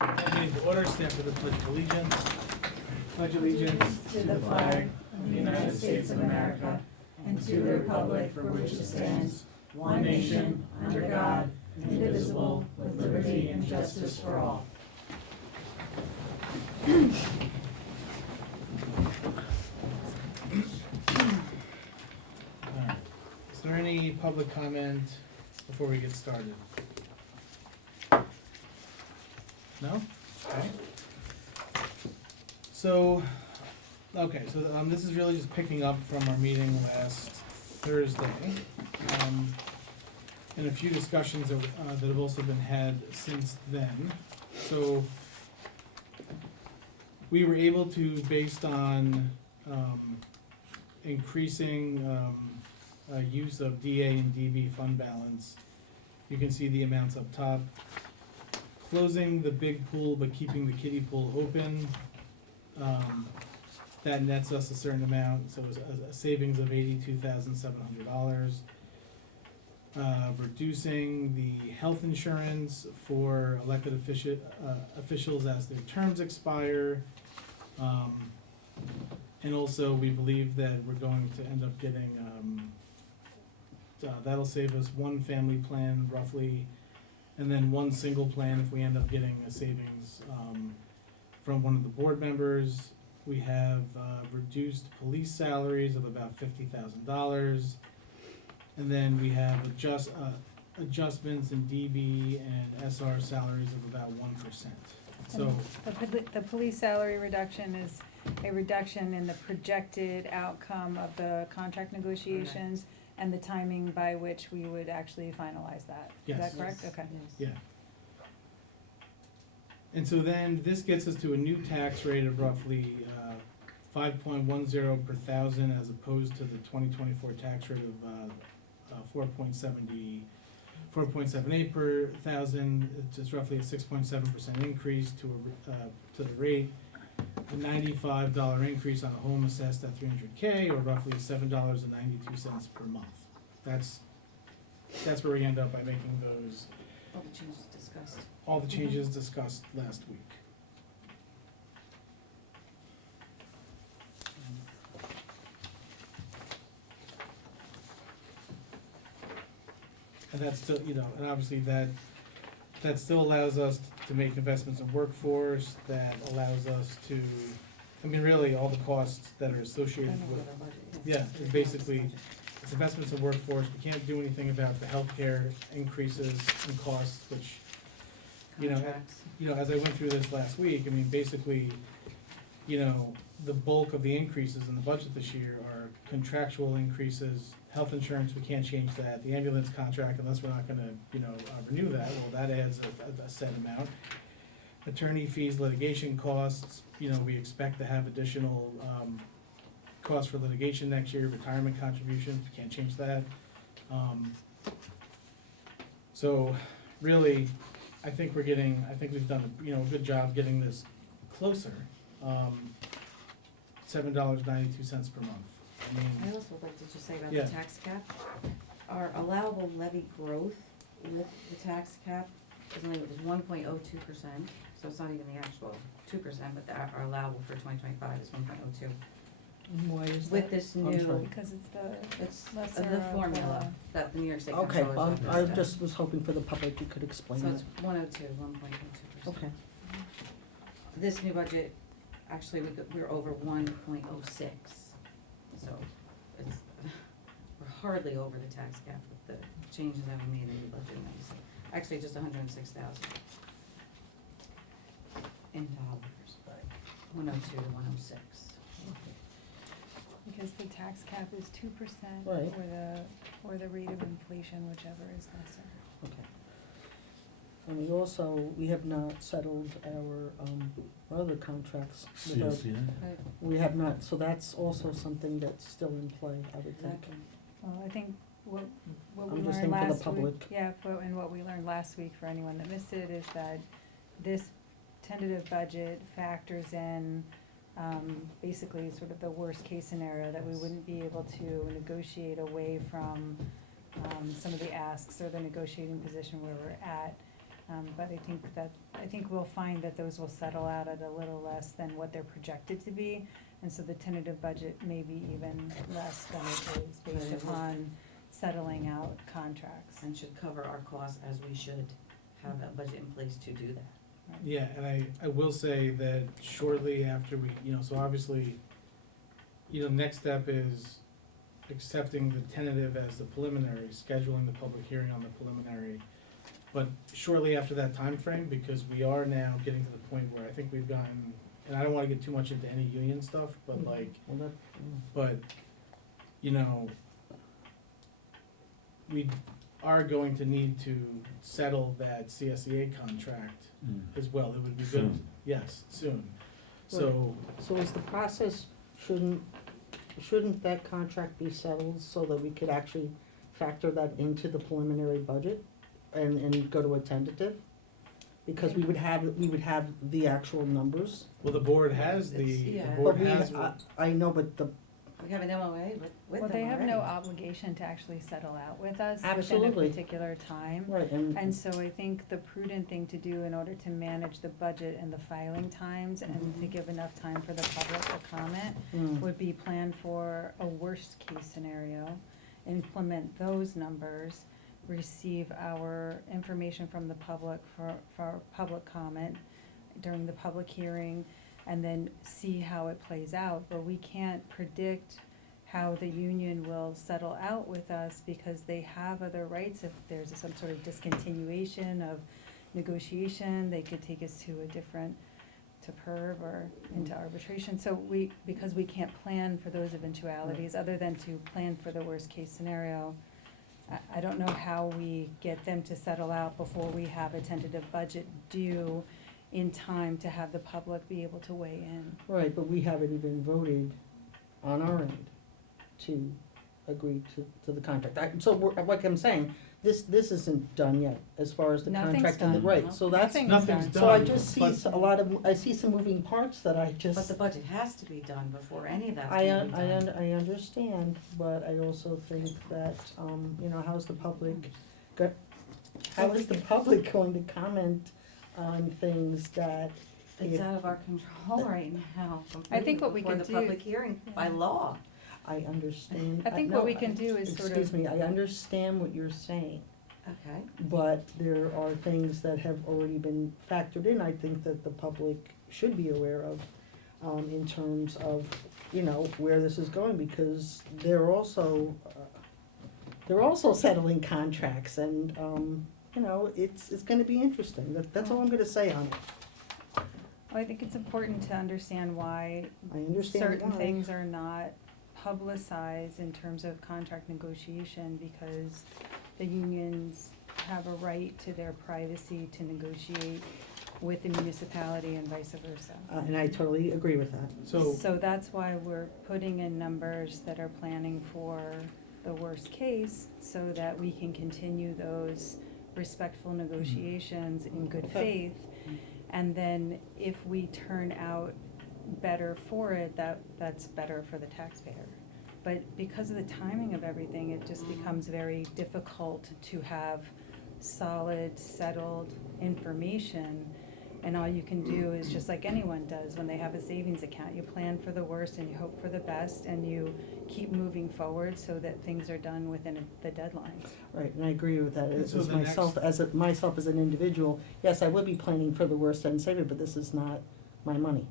Meeting to order, stand for the Pledge of Allegiance. Pledge allegiance to the flag of the United States of America and to the republic for which it stands, one nation, under God, indivisible, with liberty and justice for all. Alright. Is there any public comment before we get started? No? Okay. So, this is really just picking up from our meeting last Thursday. And a few discussions that have also been had since then. So, we were able to, based on increasing use of DA and DB fund balance, you can see the amounts up top. Closing the big pool but keeping the kiddie pool open, that nets us a certain amount, so it's a savings of $82,700. Reducing the health insurance for elected officials as their terms expire. And also, we believe that we're going to end up getting, that'll save us one family plan roughly, and then one single plan if we end up getting a savings from one of the board members. We have reduced police salaries of about $50,000. And then we have adjustments in DB and SR salaries of about 1%. So The police salary reduction is a reduction in the projected outcome of the contract negotiations and the timing by which we would actually finalize that. Is Yes. that correct? Yes. Okay. yeah. And so then this gets us to a new tax rate of roughly 5.10 per thousand, as opposed to the 2024 tax rate of 4.78 per thousand. It's just roughly a 6.7% increase to the rate. A $95 increase on a home assessed at 300K, or roughly $7.92 per month. That's where we end up by making those, All the changes discussed. all the changes discussed last week. And that's still, and obviously that still allows us to make investments in workforce, that allows us to, really all the costs that are associated with, it's basically, it's investments in workforce. We can't do anything about the healthcare increases in costs, which, Contracts. as I went through this last week, basically, the bulk of the increases in the budget this year are contractual increases. Health insurance, we can't change that. The ambulance contract, unless we're not gonna, renew that, well, that adds a set amount. Attorney fees, litigation costs, we expect to have additional, costs for litigation next year. Retirement contributions, we can't change that. So, really, I think we've done a good job getting this closer. $7.92 per month. I also would like to just say about Yeah. the tax cap, our allowable levy growth with the tax cap is only, it was 1.02%, so it's not even the actual 2%, but our allowable for 2025 is 1.02. Why is that? With this I'm new, sorry. Because it's it's lesser the of, formula that the New York State Okay, Comptroller's Office I does. just was hoping for the public you could explain So that. it's 1.02%. Okay, This new budget, actually, we're over 1.06, so it's, we're hardly over the tax cap with the changes that we made in the budget. Actually, just 106,000 in dollars, but 102 to 106. because the tax cap is 2% Right. or the rate of inflation, whichever is lesser. okay. And we have not settled our other contracts. with our- Right, We have not, so that's also something that's still in play, I would think. exactly. Well, I think what we I'm just learned saying for the last week, public. and what we learned last week for anyone that missed it is that this tentative budget factors in, basically sort of the worst case scenario, that we wouldn't be able to negotiate away from, some of the asks or the negotiating position where we're at. But I think we'll find that those will settle out at a little less than what they're projected to be. And so the tentative budget may be even less than it is Right, based it will. upon settling out contracts. And should cover our costs as we should have a budget in place to do that. Yeah, and I will say that shortly after we, so obviously, next step is accepting the tentative as the preliminary, scheduling the public hearing on the preliminary. But shortly after that time frame, because we are now getting to the point where I think we've gotten, and I don't wanna get too much into any union stuff, but like, Well, that, but, we are going to need to settle that CSEA contract as well. It would be good, Soon. yes, soon. So, so is the process, shouldn't that contract be settled so that we could actually factor that into the preliminary budget and go to a tentative? Because we would have the actual numbers. well, the board has It's- the yeah. board But has. I know, but We have an MOA with Well, them they have no already. obligation to actually settle out with us within a Absolutely. particular time. right, And so I think the prudent thing to do in order to manage the budget and the filing times and to give enough time for the public to comment Mm. would be plan for a worst case scenario, implement those numbers, receive our information from the public for public comment during the public hearing, and then see how it plays out. But we can't predict how the union will settle out with us because they have other rights. If there's some sort of discontinuation of negotiation, they could take us to a different, to PERV or into arbitration. So because we can't plan for those eventualities, other than to plan for the worst case scenario, I don't know how we get them to settle out before we have a tentative budget due in time to have the public be able to weigh in. Right, but we haven't even voted on our end to agree to the contract. So like I'm saying, this isn't done yet as far as the Nothing's contract and the, done. right, so that's, Nothing's Nothing's done. done. so I just see but- I see some moving parts that I just. But the budget has to be done before any of that's I, gonna be done. I understand, but I also think that, how's the public, how is the public going to comment on things that, It's if- out of our control right now. I think what we Before can the do- public hearing by Yeah. law. I understand. I think no, what we can do is sort of. Excuse me, I understand what you're saying, Okay. but there are things that have already been factored in, I think that the public should be aware of, in terms of, where this is going, because they're also settling contracts, and, it's gonna be interesting, that's all I'm gonna say on it. I think it's important to understand why I understand certain why. things are not publicized in terms of contract negotiation, because the unions have a right to their privacy to negotiate with the municipality and vice versa. And I totally agree with that. So, that's why we're putting in numbers that are planning for the worst case, so that we can continue those respectful negotiations in good Okay. faith. And then if we turn out better for it, that's better for the taxpayer. But because of the timing of everything, it just becomes very difficult to have solid, settled information. And all you can do is just like anyone does when they have a savings account, you plan for the worst and you hope for the best, and you keep moving forward so that things are done within the deadlines. Right, and I agree with that, And as so the myself, myself as an individual, yes, I would be planning for the worst and saving, but this is not my money.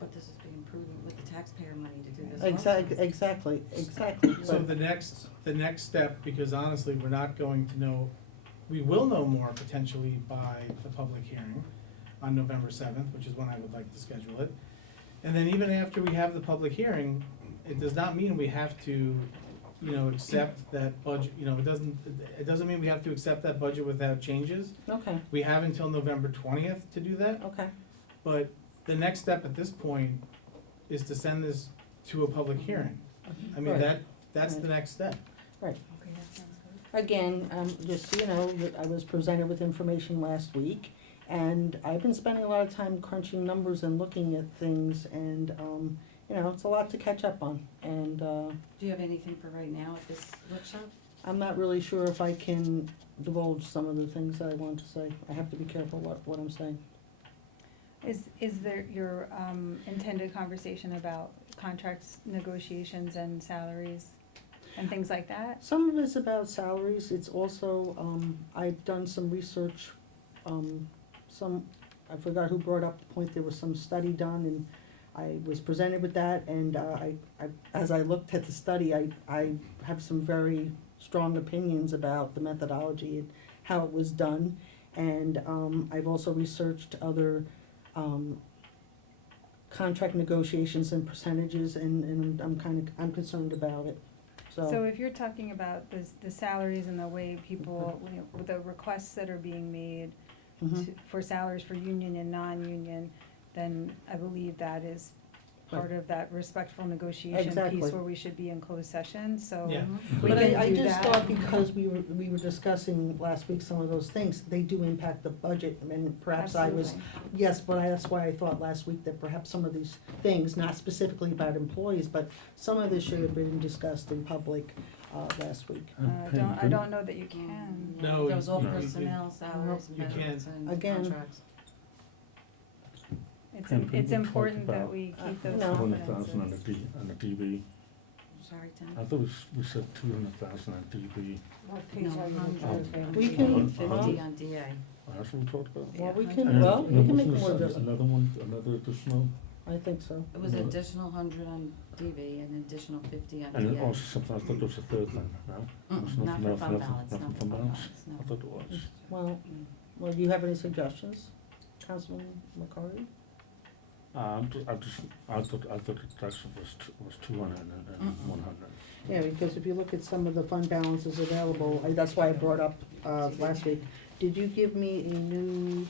But this is being prudent with the taxpayer money to do this. Exactly. so But- the next step, because honestly, we're not going to know, we will know more potentially by the public hearing on November 7th, which is when I would like to schedule it. And then even after we have the public hearing, it does not mean we have to, accept that budget, it doesn't mean we have to accept that budget without changes. Okay, We have until November 20th to do that, okay, but the next step at this point is to send this to a public hearing. I mean, Right. that's the next step. Okay, that sounds good. again, just so you know, that I was presented with information last week, and I've been spending a lot of time crunching numbers and looking at things, and, it's a lot to catch up on, and, Do you have anything for right now at this workshop? I'm not really sure if I can divulge some of the things that I want to say. I have to be careful what I'm saying. Is there your intended conversation about contracts, negotiations and salaries and things like that? Some of it's about salaries, it's also, I've done some research, I forgot who brought up the point, there was some study done, and I was presented with that, and as I looked at the study, I have some very strong opinions about the methodology and how it was done, and I've also researched other contract negotiations and percentages, and I'm concerned about it, So if you're talking about the salaries and the way people, you know, with the requests that are being made Mhm. for salaries for union and non-union, then I believe that is part of that respectful negotiation Exactly. piece where we should be in closed session, so Yeah. we But can I do just that. thought because we were discussing last week some of those things, they do impact the budget, and perhaps I was, Absolutely. yes, but that's why I thought last week that perhaps some of these things, not specifically about employees, but some of this should have been discussed in public, last week. I don't know that you can. No, That was all you- personnel, salaries, and You can't. benefits and Again. contracts. It's important that we keep those No. 200,000 on the confidences. on the DB. Sorry, Tim. I thought we said 200,000 on DB. No, 100. We can- 50 on DA. That's what we talked about. Well, we Yeah. can, And well, we can make wasn't more there adjustments, Another one, another additional, I think so. It was No. additional 100 on DV and additional 50 on and then DA. also something, I thought there was a third thing, no? There's Not nothing for else, fund nothing- balance, nothing not for fund fund balance. balance, no. I thought it was. Well, Mm. do you have any suggestions, Councilman McCarty? I thought the tax was 200 and 100. Yeah, because if you look at some of the fund balances available, that's why I brought up, last week. Did you give me a new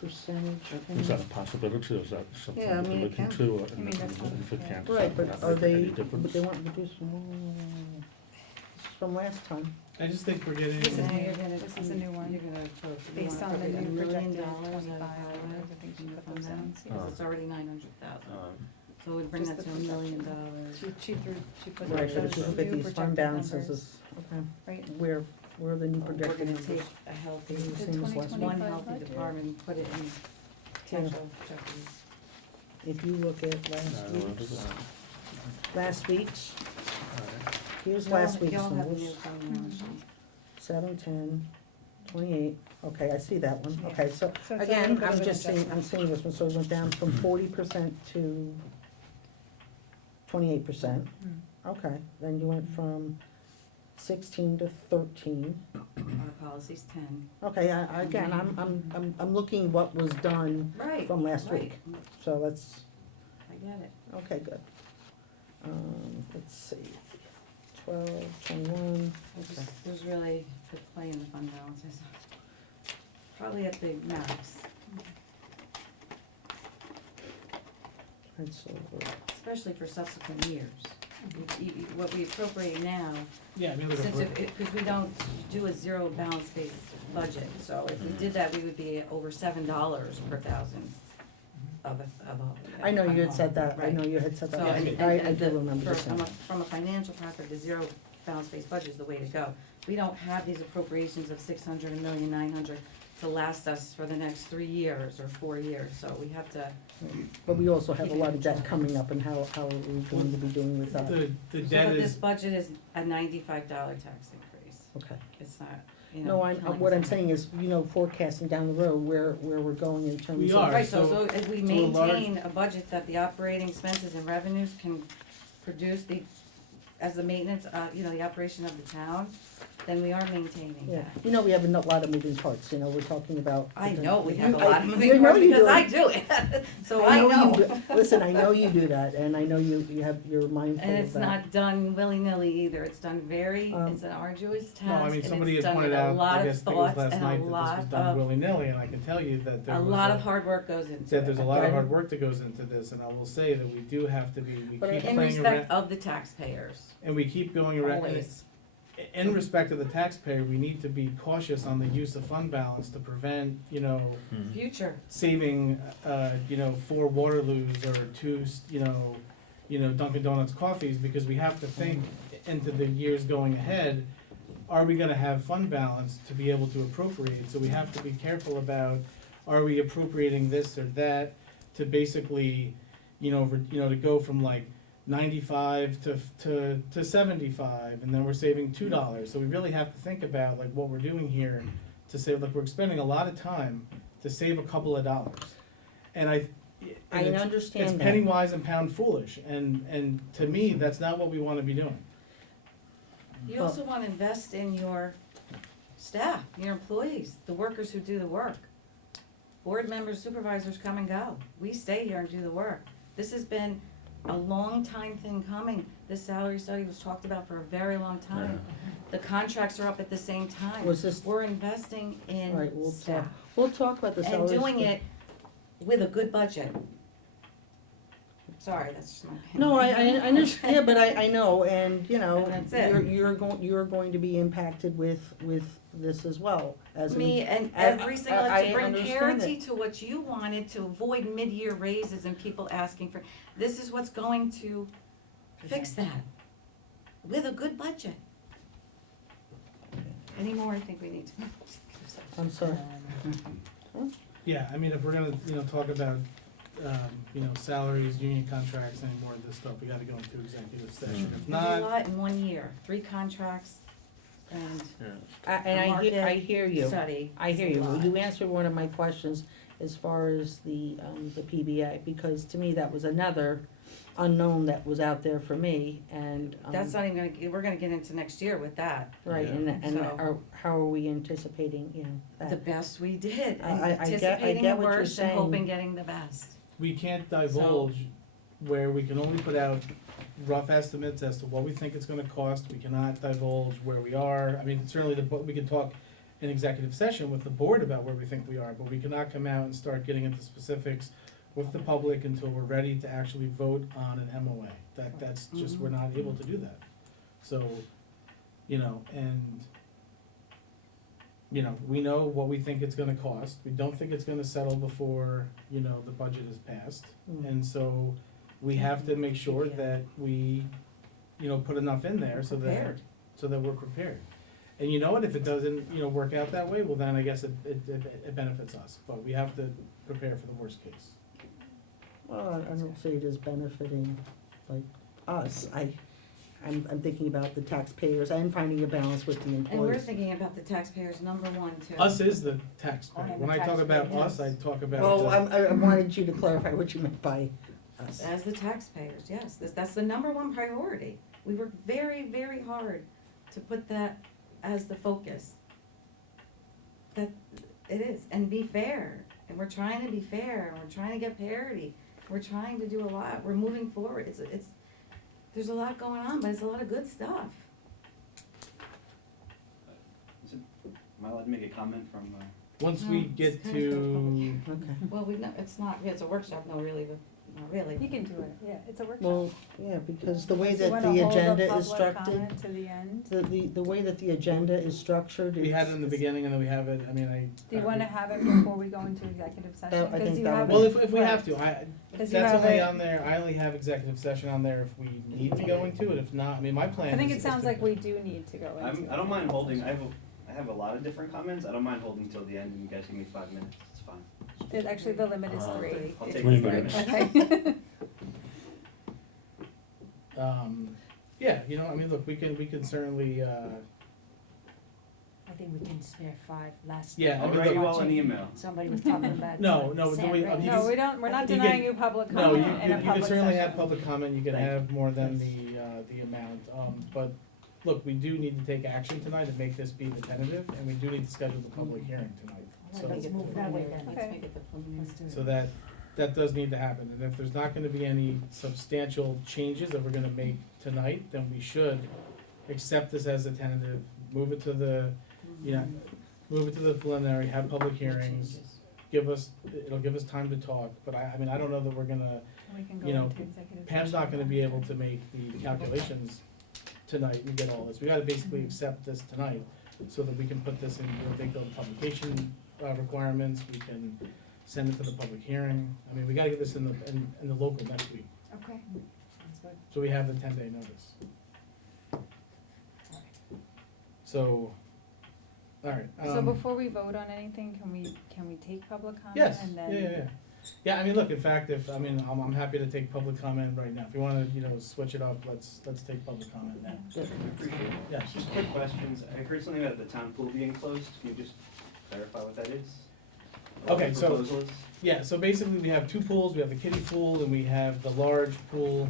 percentage? Is that a possibility, or is that something Yeah, I we mean, can it look can. into, or I mean, that's fine, if it yeah. can't? Right, but does are that make they, any but difference? they weren't reduced from, this is from last time. I just think we're getting. This is Now new. you're gonna- This is a new one. You're gonna approach, you Based wanna on the appropriate new $1 million projected out of 25, highway I think from she the put fund those in. balance, See, because it's already 900,000. Um, So it would bring Just that the to $1 million. She put Right, but those if you look new at these fund projected balances, numbers, it's, okay, right? where are the new We're projected gonna numbers? take a healthy, The The same as last week. 2020. one 25 healthy budget? department, and put it in potential jeopardy. If you look at last week's, here's last week's Y'all have a new numbers. fund balance sheet. 7, 10, 28, okay, I see that one, Yeah. okay, so, So it's a again, little bit I'm of an just seeing, I'm adjustment. seeing this one, so it went down from 40% to 28%, Hmm. okay, then you went from 16 to 13, Our policy's 10. okay, again, I'm looking what was done Right. from last right. week, so that's, I get it. okay, good. Let's see, 12, 21, okay. There's really good play in the fund balances. Probably at the max, And so, especially for subsequent years. What we appropriate now, Yeah, I mean, look, since if because we don't do a zero balance-based budget, so if we did that, we would be over $7 per thousand of a. I know you had said that, I Right. know you had said that, So, last and, week. and, I and do remember you saying from a, that. from a financial perspective, the zero balance-based budget is the way to go. We don't have these appropriations of 600, 1,000,000, 900 to last us for the next 3 years or 4 years, so we have to. But we also have a lot of debt coming up, and how are we going to be doing with that? the So, debt but this is, budget is a $95 tax increase. Okay. It's not, you know. No, killing what I'm us. saying is, forecasting down the road where we're going in terms of. We are. Right, so, So- if we so a large- maintain a budget that the operating expenses and revenues can produce as the maintenance, the operation of the town, then we are maintaining Yeah, that. we have a lot of moving parts, we're talking about. I know we have a You- lot of you moving know parts you because do. I do it, so I you know. do. Listen, I know you do that, and I know you're mindful And of it's that. not done willy-nilly either, it's done it's an arduous task, no, I mean, and somebody it's had done with pointed a out, lot I of guess, I think it was thoughts last and night, a that this was lot done of, willy-nilly, and I can tell you that there a was lot of hard work goes into that there's a it. lot of Okay. hard work that goes into this, and I will say that we do have to be, we But keep In playing respect around, of the taxpayers, and we keep going around. always. In respect of the taxpayer, we need to be cautious on the use of fund balance to prevent, Future, saving, 4 Waterloos or 2, Dunkin' Donuts coffees, because we have to think into the years going ahead, are we gonna have fund balance to be able to appropriate? So we have to be careful about, are we appropriating this or that to basically, to go from like 95 to 75, and then we're saving $2. So we really have to think about like what we're doing here to save, like we're spending a lot of time to save a couple of dollars. And I it's understand that. penny wise and pound foolish, and to me, that's not what we wanna be doing. You also wanna invest in your staff, your employees, the workers who do the work. Board members, supervisors come and go. We stay here and do the work. This has been a long time thing coming. This salary study was talked about for a very long time. The contracts are up at the same time. Was this, We're investing all in right, staff we'll talk about the and salaries. doing it with a good budget. Sorry, that's just my opinion. No, I understand, yeah, but I know, and, And that's it. you're going to be impacted with this as well, as an. Me and I- every single, I to bring understand parity it. to what you wanted, to avoid mid-year raises and people asking for, this is what's going to fix that, with a good budget. Any more, I think we need to. I'm sorry. Yeah, I mean, if we're gonna, talk about, salaries, union contracts, any more of this stuff, we gotta go into executive session. If There's a not, lot in 1 year, 3 contracts and Yeah. And I market hear you. study. I hear It's a you. lot. You answered one of my questions as far as the PBA, because to me, that was another unknown that was out there for me, and. That's not even gonna, we're gonna get into next year with that, Right, Yeah. and So- how are we anticipating, the that? best we did, I anticipating get the what you're worst and saying. hoping getting the best. we can't divulge where we can only put out rough estimates as to what we think it's gonna cost. We cannot divulge where we are. I mean, certainly we can talk in executive session with the board about where we think we are, but we cannot come out and start getting into specifics with the public until we're ready to actually vote on an MOA. That's just, we're not able to do that. So, we know what we think it's gonna cost. We don't think it's gonna settle before, the budget is passed. Mm. And so we have to make sure that we, put enough in there so that, Prepared. so that we're prepared. And you know what, if it doesn't, work out that way, well then I guess it benefits us, but we have to prepare for the worst case. Well, I don't see it as benefiting, like, us. I'm thinking about the taxpayers. I'm finding a balance with the And we're employees. thinking about the taxpayers, number one, too. Us is the taxpayer. I'm When the I talk about taxpayer, us, I yes. talk about. Well, I wanted you to clarify what you meant by us. As the taxpayers, yes, that's the number one priority. We work very, very hard to put that as the focus. That, it is, and be fair, and we're trying to be fair, and we're trying to get parity. We're trying to do a lot, we're moving forward, it's, there's a lot going on, but it's a lot of good stuff. Am I allowed to make a comment from, Once No, we it's get kind of to, Okay. Well, it's not, it's a workshop, no, really, but, not really. You can do it, yeah, it's a workshop. Well, yeah, because the way Unless you that wanna the hold a agenda is public structured, comment to the end. the way that the agenda is structured, we had it in the it's- beginning and then we have it, Do you wanna have it before we go into executive session? I think 'Cause you that would have be- Well, it if we have flipped. to, Because you that's have only it- on there, I only have executive session on there if we need to go into it, if not, I mean, my plan I think is it sounds to- like we do need to go into. I don't mind holding, I have a lot of different comments, I don't mind holding till the end and you guys give me 5 minutes, it's fine. Actually, the limit is 3. I'll take 3 the 5 minutes. minutes. Okay. Yeah, I mean, look, we can certainly, I think we can spare 5 last. Yeah, I I'll mean, write you look- all an email. Somebody was talking about. No, the way, sand you rain. No, we don't, we're not You denying can- you public no, comment you in a can public certainly have session. public comment, you can Thank you. have more than the amount, but, look, we do need to take action tonight and make this be the tentative, and we do need to schedule the public hearing tonight. So, Let's move it that way then. Okay. Make it the preliminary. Let's do it. so that does need to happen, and if there's not gonna be any substantial changes that we're gonna make tonight, then we should accept this as a tentative, move it to the, move it to the preliminary, have public hearings, it'll give us time to talk, but I mean, I don't know that we're gonna, We can go you know, into executive Pam's session. not gonna be able to make the calculations tonight and get all this, we gotta basically accept this tonight, so that we can put this in, they go to publication, requirements, we can send it to the public hearing, I mean, we gotta get this in the local next week, Okay, sounds good. so we have the 10-day notice. So, alright. So before we vote on anything, can we take public comment Yes, and yeah, then? yeah, yeah. Yeah, I mean, look, in fact, I'm happy to take public comment right now. If you wanna, switch it up, let's take public comment now. I appreciate it. Yeah. Just quick questions. I heard something about the town pool being closed. Can you just clarify what that is? What Okay, the so- proposal is? Yeah, so basically we have two pools, we have the kiddie pool and we have the large pool.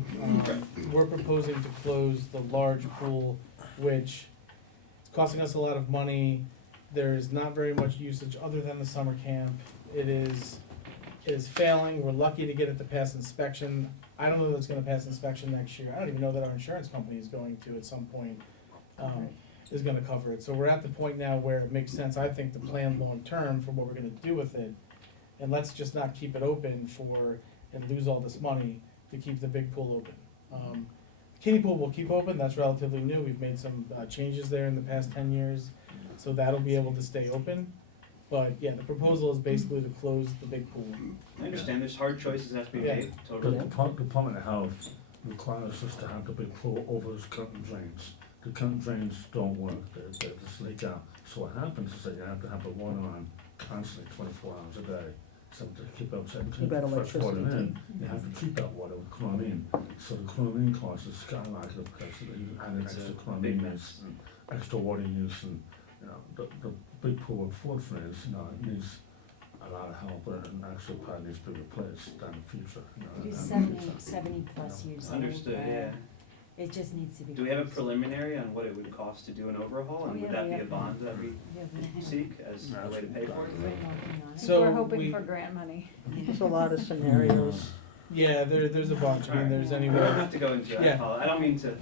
We're proposing to close the large pool, which is costing us a lot of money. There's not very much usage other than the summer camp. It is failing, we're lucky to get it to pass inspection. I don't know that it's gonna pass inspection next year, I don't even know that our insurance company is going to at some point, is gonna cover it. So we're at the point now where it makes sense, I think, to plan long-term for what we're gonna do with it. And let's just not keep it open and lose all this money to keep the big pool open. Kiddie pool will keep open, that's relatively new, we've made some changes there in the past 10 years, so that'll be able to stay open. But yeah, the proposal is basically to close the big pool. I understand there's hard choices that have to be Yeah. made, The totally. Department of Health requires us to have the big pool over its curtain drains. The curtain drains don't work, they just leak out. So what happens is that you have to have the water on constantly 24 hours a day. So to keep Keep that fresh water electricity. in, you have to treat that water with chlorine. So the chlorine cost is skyrocketed because you add It's extra a chlorine big use, mess. extra water use, and, the big pool unfortunately is, it needs a lot of help, and actually probably needs to be replaced down the future, It is in the future. 70 plus years old. Understood, yeah. It just needs to be. Do we have a fixed. preliminary on what it would cost to do an overhaul, Oh, and would yeah, that we be a have bond that we Yeah, seek as a way to pay for we're it? working on it. So We're we- hoping for grant money. There's a lot of scenarios. Yeah, there's a bunch, I mean, there's We anywhere. don't have to go into it, I Yeah. apologize. I don't mean to, Go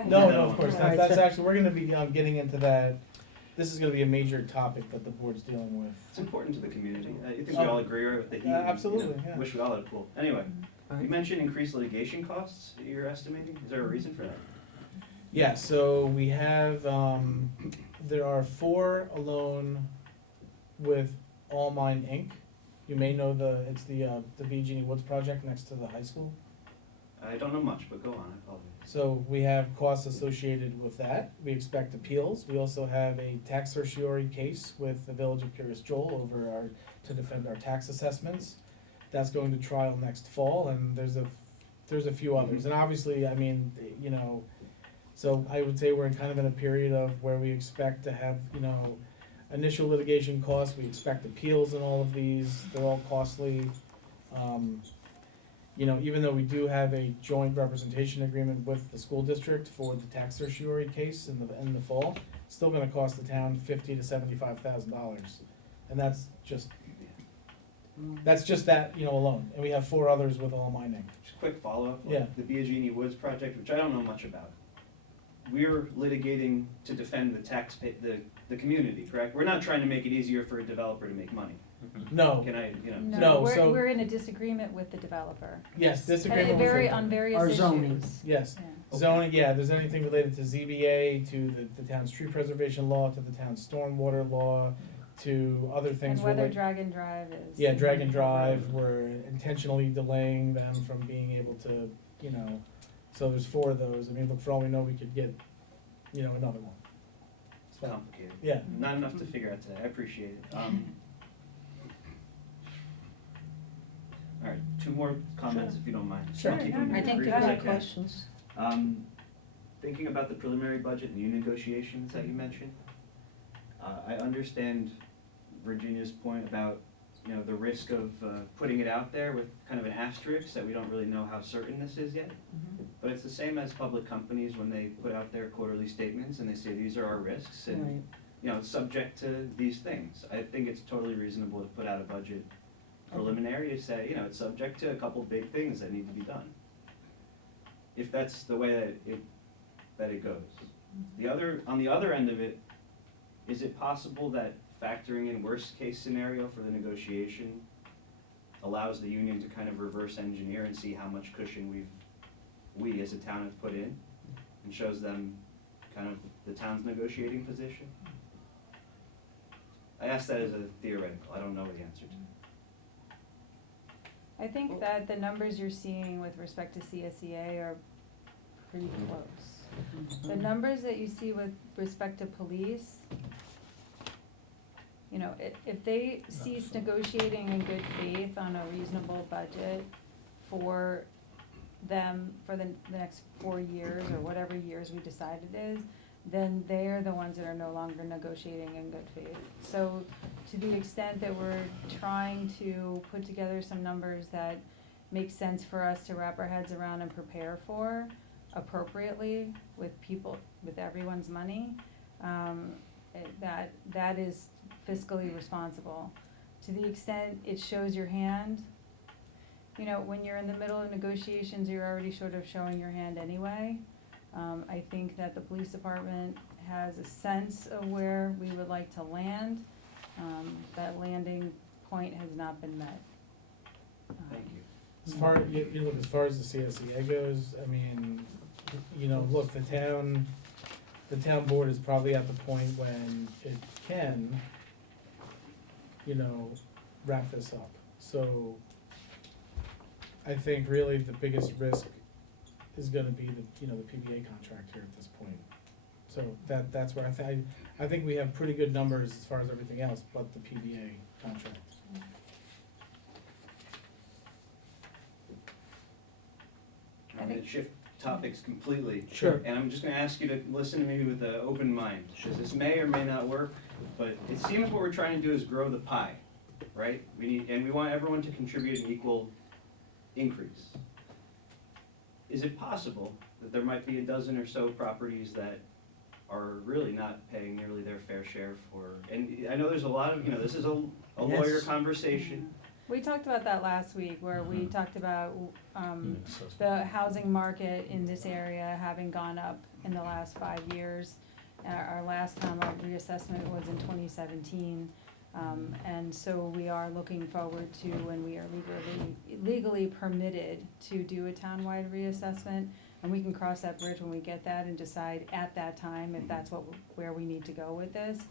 ahead. No, No. of course, Alright, that's so- actually, we're gonna be, getting into that. This is gonna be a major topic that the board's dealing with. it's important to the community. I think we all agree, right, with the heat. and, Absolutely, yeah. Wish we all had a pool. Anyway, you Alright. mentioned increased litigation costs that you're estimating. Is there a reason for that? Yeah, so we have, there are 4 alone with All Mine Inc. You may know it's the VG Woods project next to the high school. I don't know much, but go on, I apologize. So we have costs associated with that. We expect appeals. We also have a tax certiorari case with the Village of Curious Joel to defend our tax assessments. That's going to trial next fall, and there's a few others. And obviously, I mean, so I would say we're in a period of where we expect to have, initial litigation costs. We expect appeals in all of these. They're all costly. Even though we do have a joint representation agreement with the school district for the tax certiorari case in the fall, it's still gonna cost the town $50,000 to $75,000. And that's just that, alone. And we have 4 others with All Mining. Just a quick follow-up. Yeah. The Biagini Woods project, which I don't know much about. We're litigating to defend the community, correct? We're not trying to make it easier for a developer to make money. No, Can I, No, so- We're in a disagreement with the developer. yes, And disagreement on various Our issues. zoning. Yes, Yeah. zoning, yeah, there's anything related to ZBA, to the town's tree preservation law, to the town's stormwater law, to other things. And whether related- Dragon Drive is. Yeah, Dragon Drive, we're intentionally delaying them from being able to, so there's 4 of those. I mean, look, for all we know, we could get, another one. it's So, complicated. yeah, Not enough to figure out today. I appreciate it. All right, 2 more comments if you don't mind. Sure. I'll keep them I as think brief you as I have can. questions. Thinking about the preliminary budget and new negotiations that you mentioned, I understand Virginia's point about, the risk of putting it out there with kind of an asterisk that we don't really know how certain this is yet. But it's the same as public companies when they put out their quarterly statements and they say, these are our risks and, Right. it's subject to these things. I think it's totally reasonable to put out a budget preliminary to say, it's subject to a couple big things that need to be done. If that's the way that it goes. On the other end of it, is it possible that factoring in worst case scenario for the negotiation allows the union to kind of reverse engineer and see how much cushion we as a town have put in and shows them kind of the town's negotiating position? I ask that as a theoretical, I don't know the answer to. I think that the numbers you're seeing with respect to CSEA are pretty close. The Mhm. numbers that you see with respect to police, you know, if they cease negotiating in good faith on a reasonable budget for them for the next 4 years or whatever years we decide it is, then they're the ones that are no longer negotiating in good faith. So to the extent that we're trying to put together some numbers that make sense for us to wrap our heads around and prepare for appropriately with people, with everyone's money, that is fiscally responsible. To the extent it shows your hand, you know, when you're in the middle of negotiations, you're already sort of showing your hand anyway. I think that the police department has a sense of where we would like to land. That landing point has not been met. Thank you. As far, you look, as far as the CSEA goes, I mean, you know, look, the town board is probably at the point when it can, you know, wrap this up. So I think really the biggest risk is gonna be the, you know, the PBA contract here at this point. So that's where I think we have pretty good numbers as far as everything else, but the PBA contract. I'm gonna shift topics completely. Sure. And I'm just gonna ask you to listen to me with an open mind, because this may or may not work, but it seems what we're trying to do is grow the pie, right? We want everyone to contribute an equal increase. Is it possible that there might be a dozen or so properties that are really not paying nearly their fair share for, and I know there's a lot of, you know, this is a lawyer Yes. conversation. We talked about that last week, where we Mhm. talked about, So- the housing market in this area having gone up in the last 5 years. Our last time our reassessment was in 2017. And so we are looking forward to when we are legally permitted to do a townwide reassessment. And we can cross that bridge when we get that and decide at that time if that's where we need to go with this.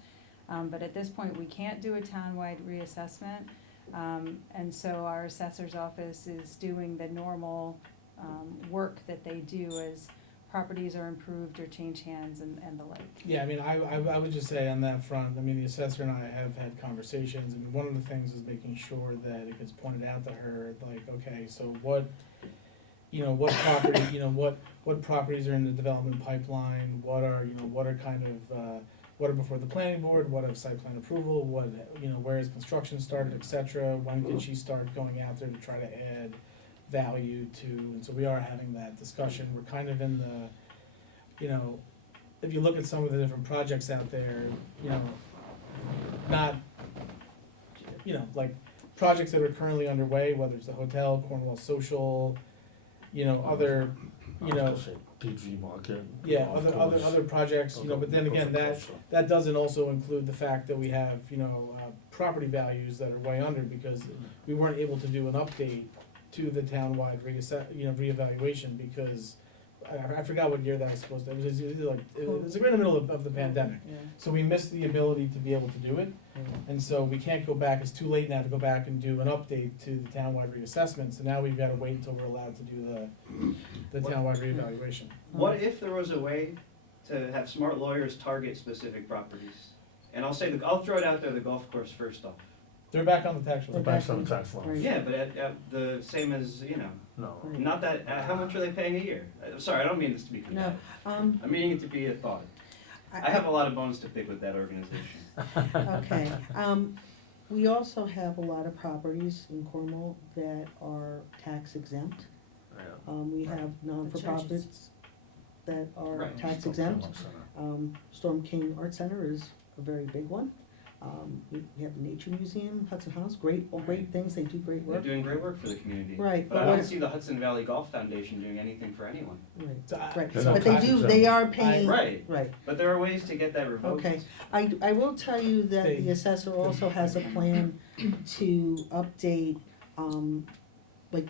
But at this point, we can't do a townwide reassessment. And so our assessor's office is doing the normal, work that they do as properties are improved or change hands and the like. Yeah, I mean, I would just say on that front, I mean, the assessor and I have had conversations, and one of the things is making sure that it gets pointed out to her, like, okay, so what, you know, what property, you know, what properties are in the development pipeline, what are kind of, what are before the planning board, what have site plan approval, what, you know, where is construction started, et cetera, when can she start going out there to try to add value to, and so we are having that discussion. We're kind of in the, you know, if you look at some of the different projects out there, you know, not, you know, like projects that are currently underway, whether it's the hotel, Cornwall Social, you know, other, you know, DG Market. yeah, golf other course, projects, you know, but then again, that doesn't also include the fact that we have, you know, property values that are way under, because we weren't able to do an update to the townwide reevaluation, because I forgot what year that was supposed to, it was either like, it was right in the middle of the pandemic. Yeah. So we missed the ability to be able to do it, and so we can't go back, it's too late now to go back and do an update to the townwide reassessment, so now we've gotta wait until we're allowed to do the townwide reevaluation. What if there was a way to have smart lawyers target specific properties? And I'll throw it out there, the golf course first off. They're back on the tax roll. The back on the tax Right. rolls. Yeah, but at the same as, you know, No. Right. not that, how much are they paying a year? Sorry, I don't mean this to be No, combative. I'm meaning it to be a thought. I have a lot of bones to pick with that organization. Okay, we also have a lot of properties in Cornwall that are tax exempt. Yeah. We have The non-for-profits that are Right. tax exempt. Storm King Art Center is a very big one. We have the Nature Museum, Hudson House, all great things, they do great They're work. doing great work for the community. Right, But I but don't what- see the Hudson Valley Golf Foundation doing anything for anyone. Right, So I- right, They're not but they tax do, exempt. they are paying, Right, right. but there are ways to get that revoked. Okay, I will tell you that They- the assessor also has a plan to update, like,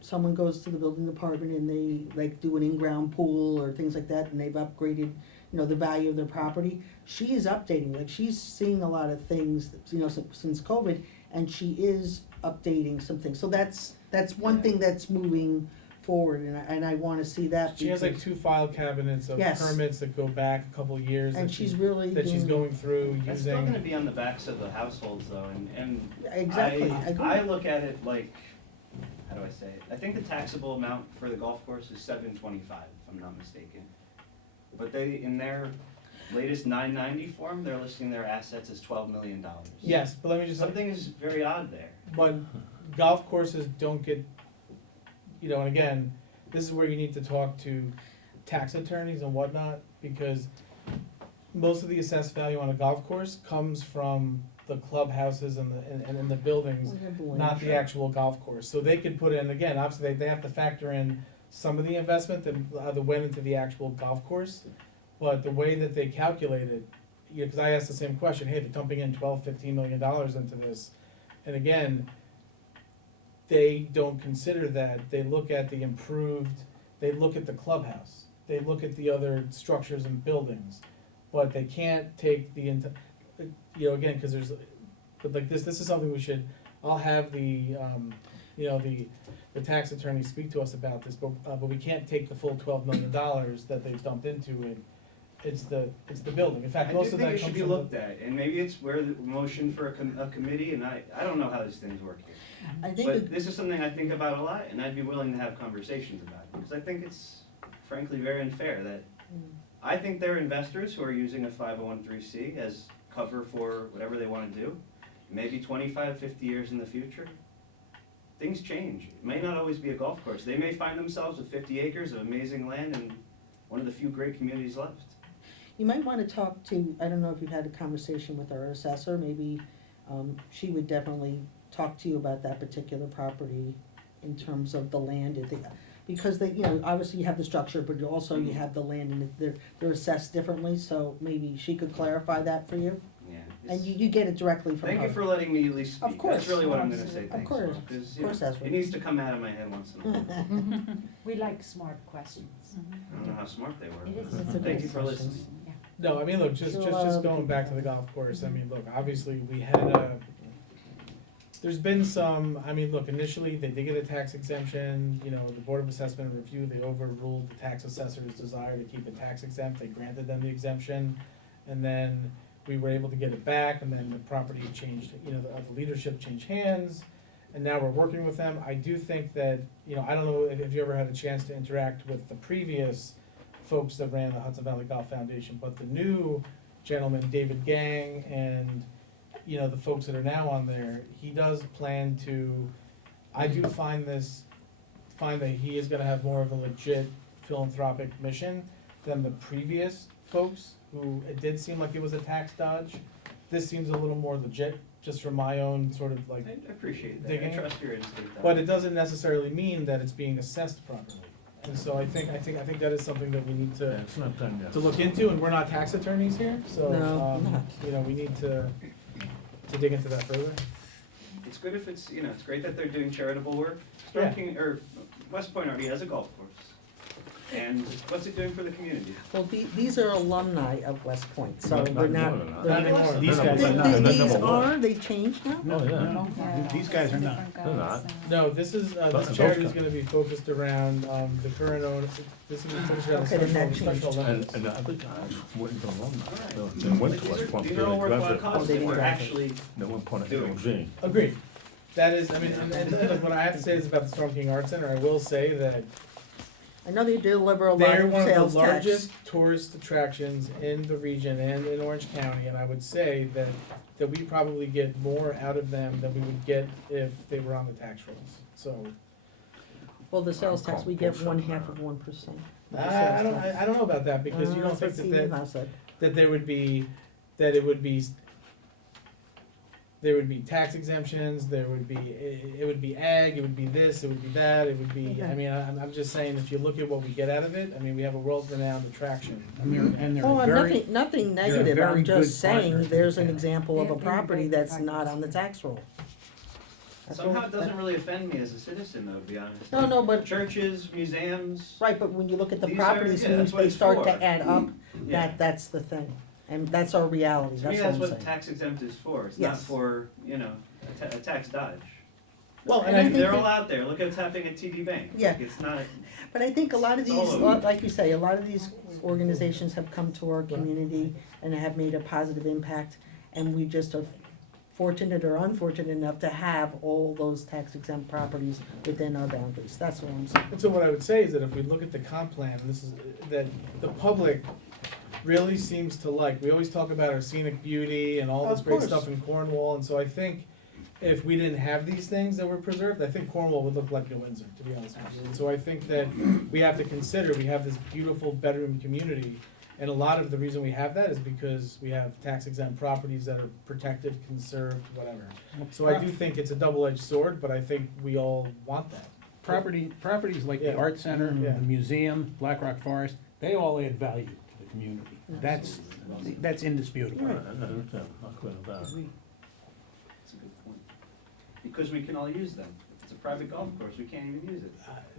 someone goes to the building department and they, like, do an in-ground pool or things like that, and they've upgraded, you know, the value of their property. She is updating, like, she's seeing a lot of things, you know, since COVID, and she is updating some things. So that's one Yeah. thing that's moving forward, and I wanna see that. She has like because- 2 file cabinets of Yes. permits that go back a couple of years. And that she's really that she's doing- going through That's still gonna using. be on the backs of the households though, and Exactly, I agree. I look at it like, how do I say it? I think the taxable amount for the golf course is $725, if I'm not mistaken. But they, in their latest 990 form, they're listing their assets as $12 million. Yes, but let me just. Something is very odd there. But golf courses don't get, you know, and again, this is where you need to talk to tax attorneys and whatnot, because most of the assessed value on a golf course comes from the clubhouses and the buildings, not the actual golf course. So they could put in, again, obviously, they have to factor in some of the investment that went into the actual golf course, but the way that they calculate it, you know, cause I asked the same question, hey, they're dumping in $12-15 million into this, and again, they don't consider that, they look at the improved, they look at the clubhouse, they look at the other structures and buildings, but they can't take the you know, again, cause there's, but like this is something we should, I'll have the, you know, the tax attorney speak to us about this, but we can't take the full $12 million that they've dumped into it. It's the building, in fact, I do most of think that it should comes be from looked at, and maybe it's where the motion for a committee, and I don't know how these things work here. I think But it- this is something I think about a lot, and I'd be willing to have conversations about it, because I think it's frankly very unfair that, I think there are investors who are using a 501(c) as cover for whatever they wanna do. Maybe 25, 50 years in the future, things change. It may not always be a golf course. They may find themselves with 50 acres of amazing land and one of the few great communities left. You might wanna talk to, I don't know if you've had a conversation with our assessor, maybe, she would definitely talk to you about that particular property in terms of the land, if they, because they, you know, obviously you have the structure, but also you have the land and they're assessed differently, so maybe she could clarify that for you. Yeah. And it's- you get it directly from her. Thank you for letting me at least speak. Of course. That's really what I'm gonna say, Of thanks. course. Because, Of course, Ezra. it needs to come out of my head once in a while. We like smart questions. I don't know how smart they were. It is. but It's a Thank good you for question. listening. Yeah. No, I mean, look, just Sure, going back to the golf course, I mean, look, obviously, we had there's been some, I mean, look, initially, they did get a tax exemption, you know, the Board of Assessment Review, they overruled the tax assessor's desire to keep it tax exempt, they granted them the exemption, and then we were able to get it back, and then the property changed, you know, the leadership changed hands, and now we're working with them. I do think that, you know, I don't know if you ever had a chance to interact with the previous folks that ran the Hudson Valley Golf Foundation, but the new gentleman, David Gang, and, you know, the folks that are now on there, he does plan to, I do find that he is gonna have more of a legit philanthropic mission than the previous folks, who, it did seem like it was a tax dodge. This seems a little more legit, just from my own sort of like, I appreciate that. I digging. trust your instinct. but it doesn't necessarily mean that it's being assessed properly. And so I think that is something that we need Yeah, to it's not done yet. look into, and we're not tax attorneys here, so, No, not. you know, we need to dig into that further. It's good if it's, you know, it's great that they're doing charitable work. Yeah. Storm King, or West Point already has a golf course. And what's it doing for the community? Well, these are alumni of West Point, so Not they're anymore, not. they're Not anymore. These guys They- are not. not. They're These number one. are, they changed now? Oh, yeah. Yeah. These guys are not. Different They're guys, not. No, this is, But this those charity is guys- gonna be focused around, the current owner, this is focused around Okay, then that Special changed. Olympics. And the other guys went to alumni. Alright. They went to West Point, These they are all worthwhile graduated. causes they that didn't we're graduate. actually, They went point Doing. LG. Agreed. That is, I mean, and look, what I have to say is about the Storm King Art Center, I will say that I know they deliver a lot they're of one of sales the tax. largest tourist attractions in the region and in Orange County, and I would say that we probably get more out of them than we would get if they were on the tax rolls, so. Well, the sales tax, we get Bullshit. 0.5%. I don't know about that, because you don't think That's what that, Steve House said. that there would be, that it would be, there would be tax exemptions, there would be, it would be ag, it would be this, it would be that, it would be, I Okay. mean, I'm just saying, if you look at what we get out of it, I mean, we have a world-renowned attraction. And they're Oh, very, nothing they're a negative, very I'm good just saying, partner. there's an Yeah. example of a They're very property good that's not partners. on the tax roll. That's somehow all- it doesn't really offend me as a citizen though, to be honest. No, but, Churches, museums, right, but when you look at the These are- properties, yeah, that's means what they it's start for. to add up, yeah. that's the thing. And that's our reality, To me, that's that's what I'm what saying. tax exempt is for. It's not Yes. for, you know, a tax dodge. Well, and I think They're that- all out there, look at what's happening at TD Bank. Yeah. Like, it's not, But I think a lot of It's all these, over. like you say, a lot of these organizations have come to our community and have made a positive impact, and we just are fortunate or unfortunate enough to have all those tax exempt properties within our boundaries, that's what I'm saying. And so what I would say is that if we look at the comp plan, and this is, that the public really seems to like, we always talk about our scenic beauty and all this Of great course. stuff in Cornwall, and so I think if we didn't have these things that were preserved, I think Cornwall would look like New Windsor, to be honest with you. And so I think that we have to consider, we have this beautiful bedroom community, and a lot of the reason we have that is because we have tax exempt properties that are protected, conserved, whatever. So I do think it's a double-edged sword, but I think we all want that. Properties like the Yeah. Art Center, Yeah. the museum, Black Rock Forest, they all add value to the community. That's indisputable. And not clear of that. that's a good point. Because we can all use them. If it's a private golf course, we can't even use it.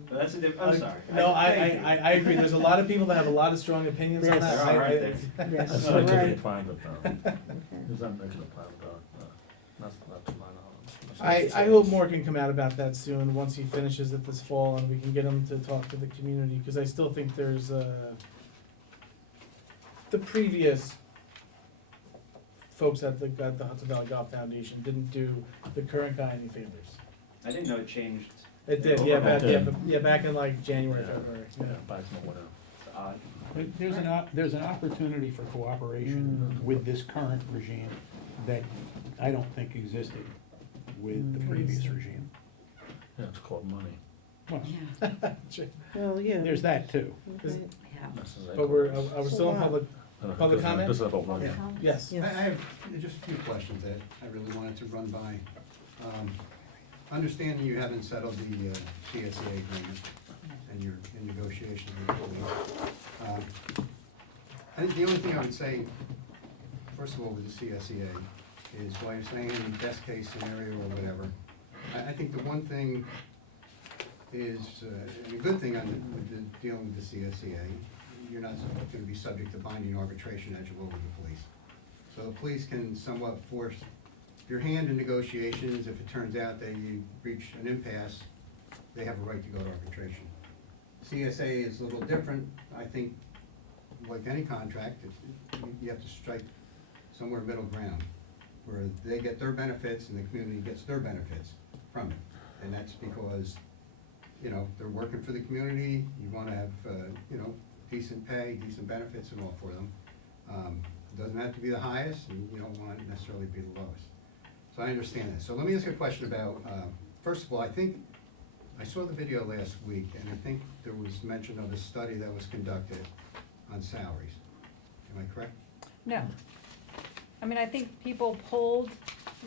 But that's a different, I'm sorry. No, Thank you. I agree, there's a lot of people that have a lot of strong opinions on Yes. that. There are, I- right there. Yes, That's you're not to be right. private though. Okay. Is that making a private dog? Not to my knowledge. I hope more can come out about that soon, once he finishes it this fall, and we can get him to talk to the community, cause I still think there's, the previous folks at the Hudson Valley Golf Foundation didn't do the current guy any favors. I didn't know it changed. It did, yeah, back, Okay. back in like January, Yeah. February, Yeah, yeah. back in whatever. It's odd. There's an opportunity for cooperation with this current regime that I don't think existed with the previous regime. Yeah, it's called money. Well, Yeah, Well, yeah. there's that too. Okay. yeah. That's as I But call we're, it. are we still in So, public, public comment? This is about money. Yes. Yes. I have just a few questions that I really wanted to run by. Understanding you haven't settled the CSA agreement and you're in negotiations with the police. I think the only thing I would say, first of all, with the CSEA, is while you're saying best case scenario or whatever, I think the one thing is, and a good thing with dealing with the CSEA, you're not gonna be subject to binding arbitration as you will with the police. So the police can somewhat force your hand in negotiations. If it turns out that you reach an impasse, they have a right to go to arbitration. CSA is a little different. I think, like any contract, you have to strike somewhere middle ground, where they get their benefits and the community gets their benefits from it. And that's because, you know, they're working for the community, you wanna have, you know, decent pay, decent benefits and all for them. It doesn't have to be the highest, and you don't want it necessarily to be the lowest. So I understand that. So let me ask you a question about, first of all, I think, I saw the video last week, and I think there was mention of a study that was conducted on salaries. Am I correct? No. I mean, I think people pulled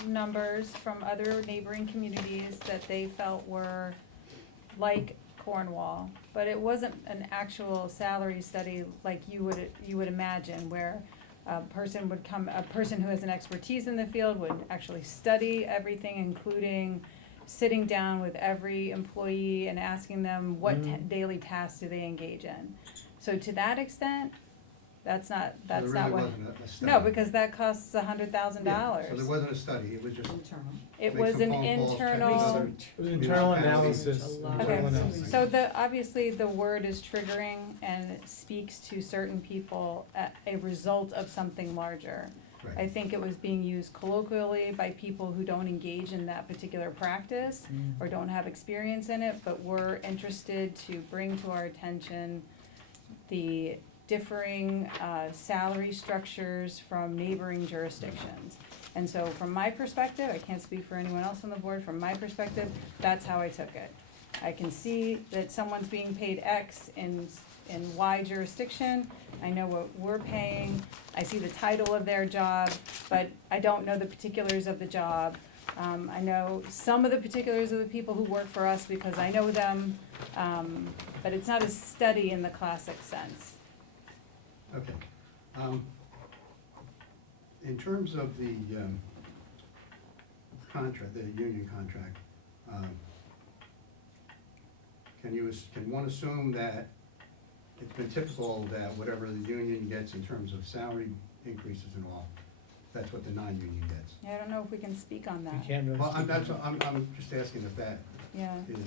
numbers from other neighboring communities that they felt were like Cornwall, but it wasn't an actual salary study like you would imagine, where a person who has an expertise in the field would actually study everything, including sitting down with every employee and asking them what daily tasks do they engage in. So to that extent, that's not So there what. really wasn't a study? No, because that costs $100,000. Yeah, so there wasn't a study, it was just, Internal. It make was some an phone calls, check internal. these other- It was internal analysis, A lot. internal Okay, analysis. so obviously the word is triggering and it speaks to certain people a result of something larger. right. I think it was being used colloquially by people who don't engage in that particular practice or don't have experience in it, but were interested to bring to our attention the differing salary structures from neighboring jurisdictions. And so from my perspective, I can't speak for anyone else on the board, from my perspective, that's how I took it. I can see that someone's being paid X in Y jurisdiction, I know what we're paying, I see the title of their job, but I don't know the particulars of the job. I know some of the particulars of the people who work for us because I know them, but it's not a study in the classic sense. Okay. In terms of the contract, the union contract, can one assume that it's been typical that whatever the union gets in terms of salary increases and all, that's what the non-union gets. Yeah, I don't know if we can speak on You that. can't really. Well, speak I'm on it. just asking if that Yeah, is.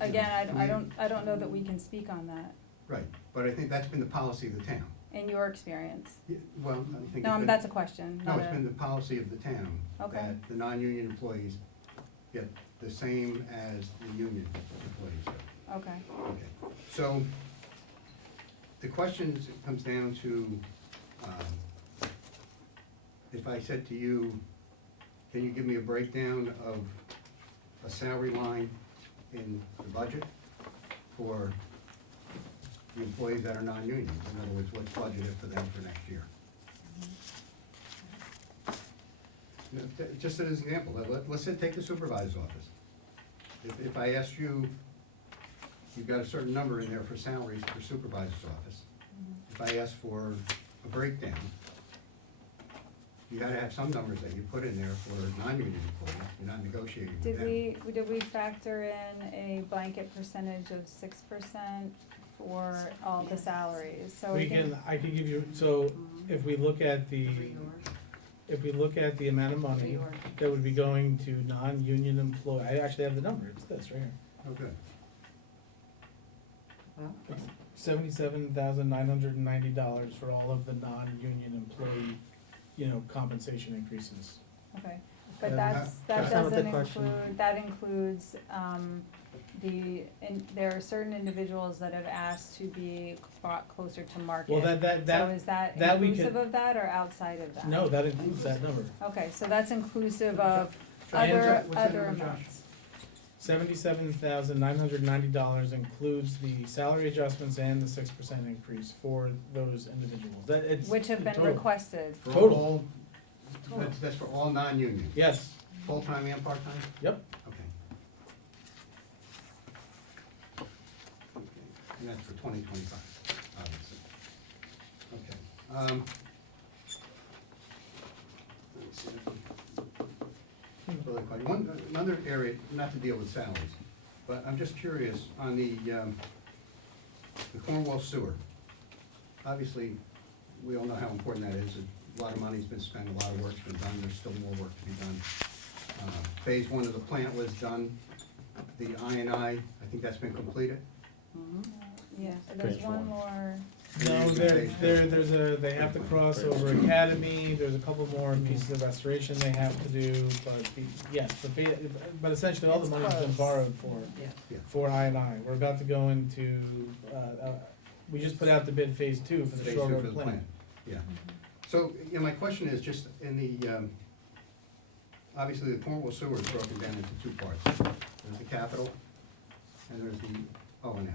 again, I we- don't know that we can speak on that, Right, but I think that's been the policy of the town. in your experience. Yeah, well, I think. No, it's been- that's a question, No, not it's a, been the policy of the town. Okay. That the non-union employees get the same as the union employees. okay. Okay, so the question comes down to, if I said to you, can you give me a breakdown of a salary line in the budget for the employees that are non-union? In other words, what's budgeted for them for next year? You know, just as an example, let's say, take the supervisor's office. If I asked you, you've got a certain number in there for salaries for supervisor's office. If I asked for a breakdown, you gotta have some numbers that you put in there for non-union employees, you're not negotiating with them. Did we factor in a blanket percentage of 6% for all the Yes. salaries? So We I think, can, I can give you, so if we look at the, if we look at the amount of money that would be going to non-union employee, I actually have the number, it's this right here. Okay, Well, $77,990 for all of the non-union employee, compensation increases. okay, but That's that not the doesn't question. include, that includes, there are certain individuals that have asked to be brought closer to market. Well, that, So is that that we inclusive could- of that or outside of that? no, that includes that number. Okay, so that's inclusive of Josh, other, what's the other number, Josh? amounts. $77,990 includes the salary adjustments and the 6% increase for those individuals. That, it's. Which have been total. requested. for Total. all, that's for all non-union, Yes, full-time and part-time? yep. Okay. And that's for 2025, obviously. Okay. Let's see. Another area, not to deal with salaries, but I'm just curious on the Cornwall sewer. Obviously, we all know how important that is. A lot of money's been spent, a lot of work's been done, there's still more work to be done. Phase one of the plant was done, the I think that's been completed. Yeah, there's Phase one one. more, No, they have to cross over Academy, there's a couple more pieces of restoration they have to do, but yes, but essentially all the It's money's been close. borrowed Yeah. for I. We're about to go into, we just put out the bid phase 2 for the Phase shore two road for the plant. plant, yeah. So, my question is just in the, obviously the Cornwall sewer is broken down into two parts. There's the capital and there's the O&M.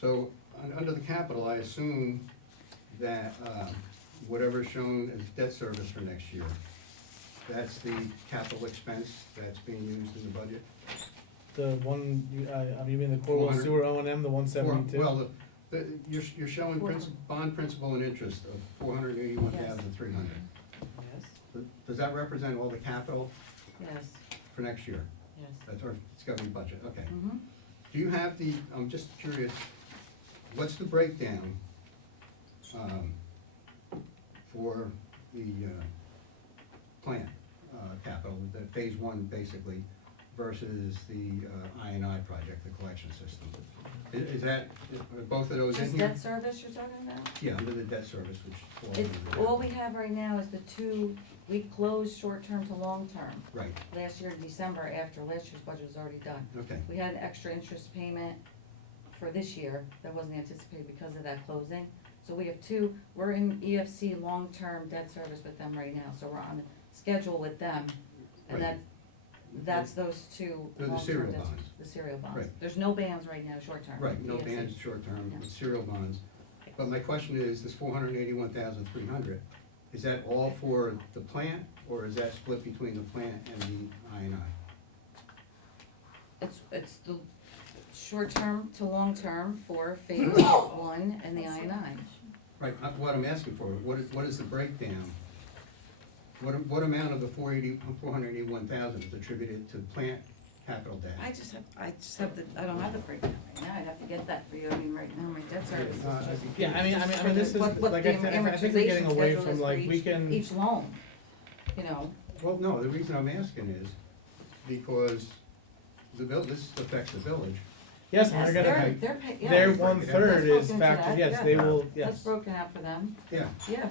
So, under the capital, I assume that, whatever's shown as debt service for next year, that's the capital expense that's being used in the budget? The one, you mean the Cornwall 400. sewer O&M, the 172? Well, you're showing bond principal and interest of $481,300. Yes, Does that represent all the capital yes, for next year? yes. That's our, it's government budget, okay. Mm-hmm. Do you have the, I'm just curious, what's the breakdown, for the, plant, capital, the phase one basically, versus the, I project, the collection system? Is that, are both of those in Just here? debt service you're talking about? Yeah, under the debt service, which falls It's, under all that. we have right now is the two, we closed short-term to long-term Right, last year in December after last year's budget was already done. okay, We had an extra interest payment for this year that wasn't anticipated because of that closing. So we have two, we're in EFC long-term debt service with them right now, so we're on the schedule with them. And Right. that's those two They're the long-term serial debt, bonds. the serial bonds. Right. There's no bands right now, short-term. right, no EFC. bands short-term, Yeah. serial bonds. But my question is, this $481,300, is that all for the plant, or is that split between the plant and the I? It's the short-term to long-term for phase one and the I. Right, what I'm asking for, what is the breakdown? What amount of the $481,000 is attributed to plant capital debt? I just have the, I don't have the breakdown right now, I'd have to get that for you, I mean, right now, my debt service is just. Yeah, I mean, for this is, what like, the I think we're getting amortization away schedule from, is for like, we each- can, Each loan, you know, Well, no, the reason I'm asking is because this affects the village. Yes, yes, they're gonna, they're pay, yeah. their That's broken 1/3 is into factored, that, yes, yeah. they will, That's yes. broken out for them, Yeah, yeah,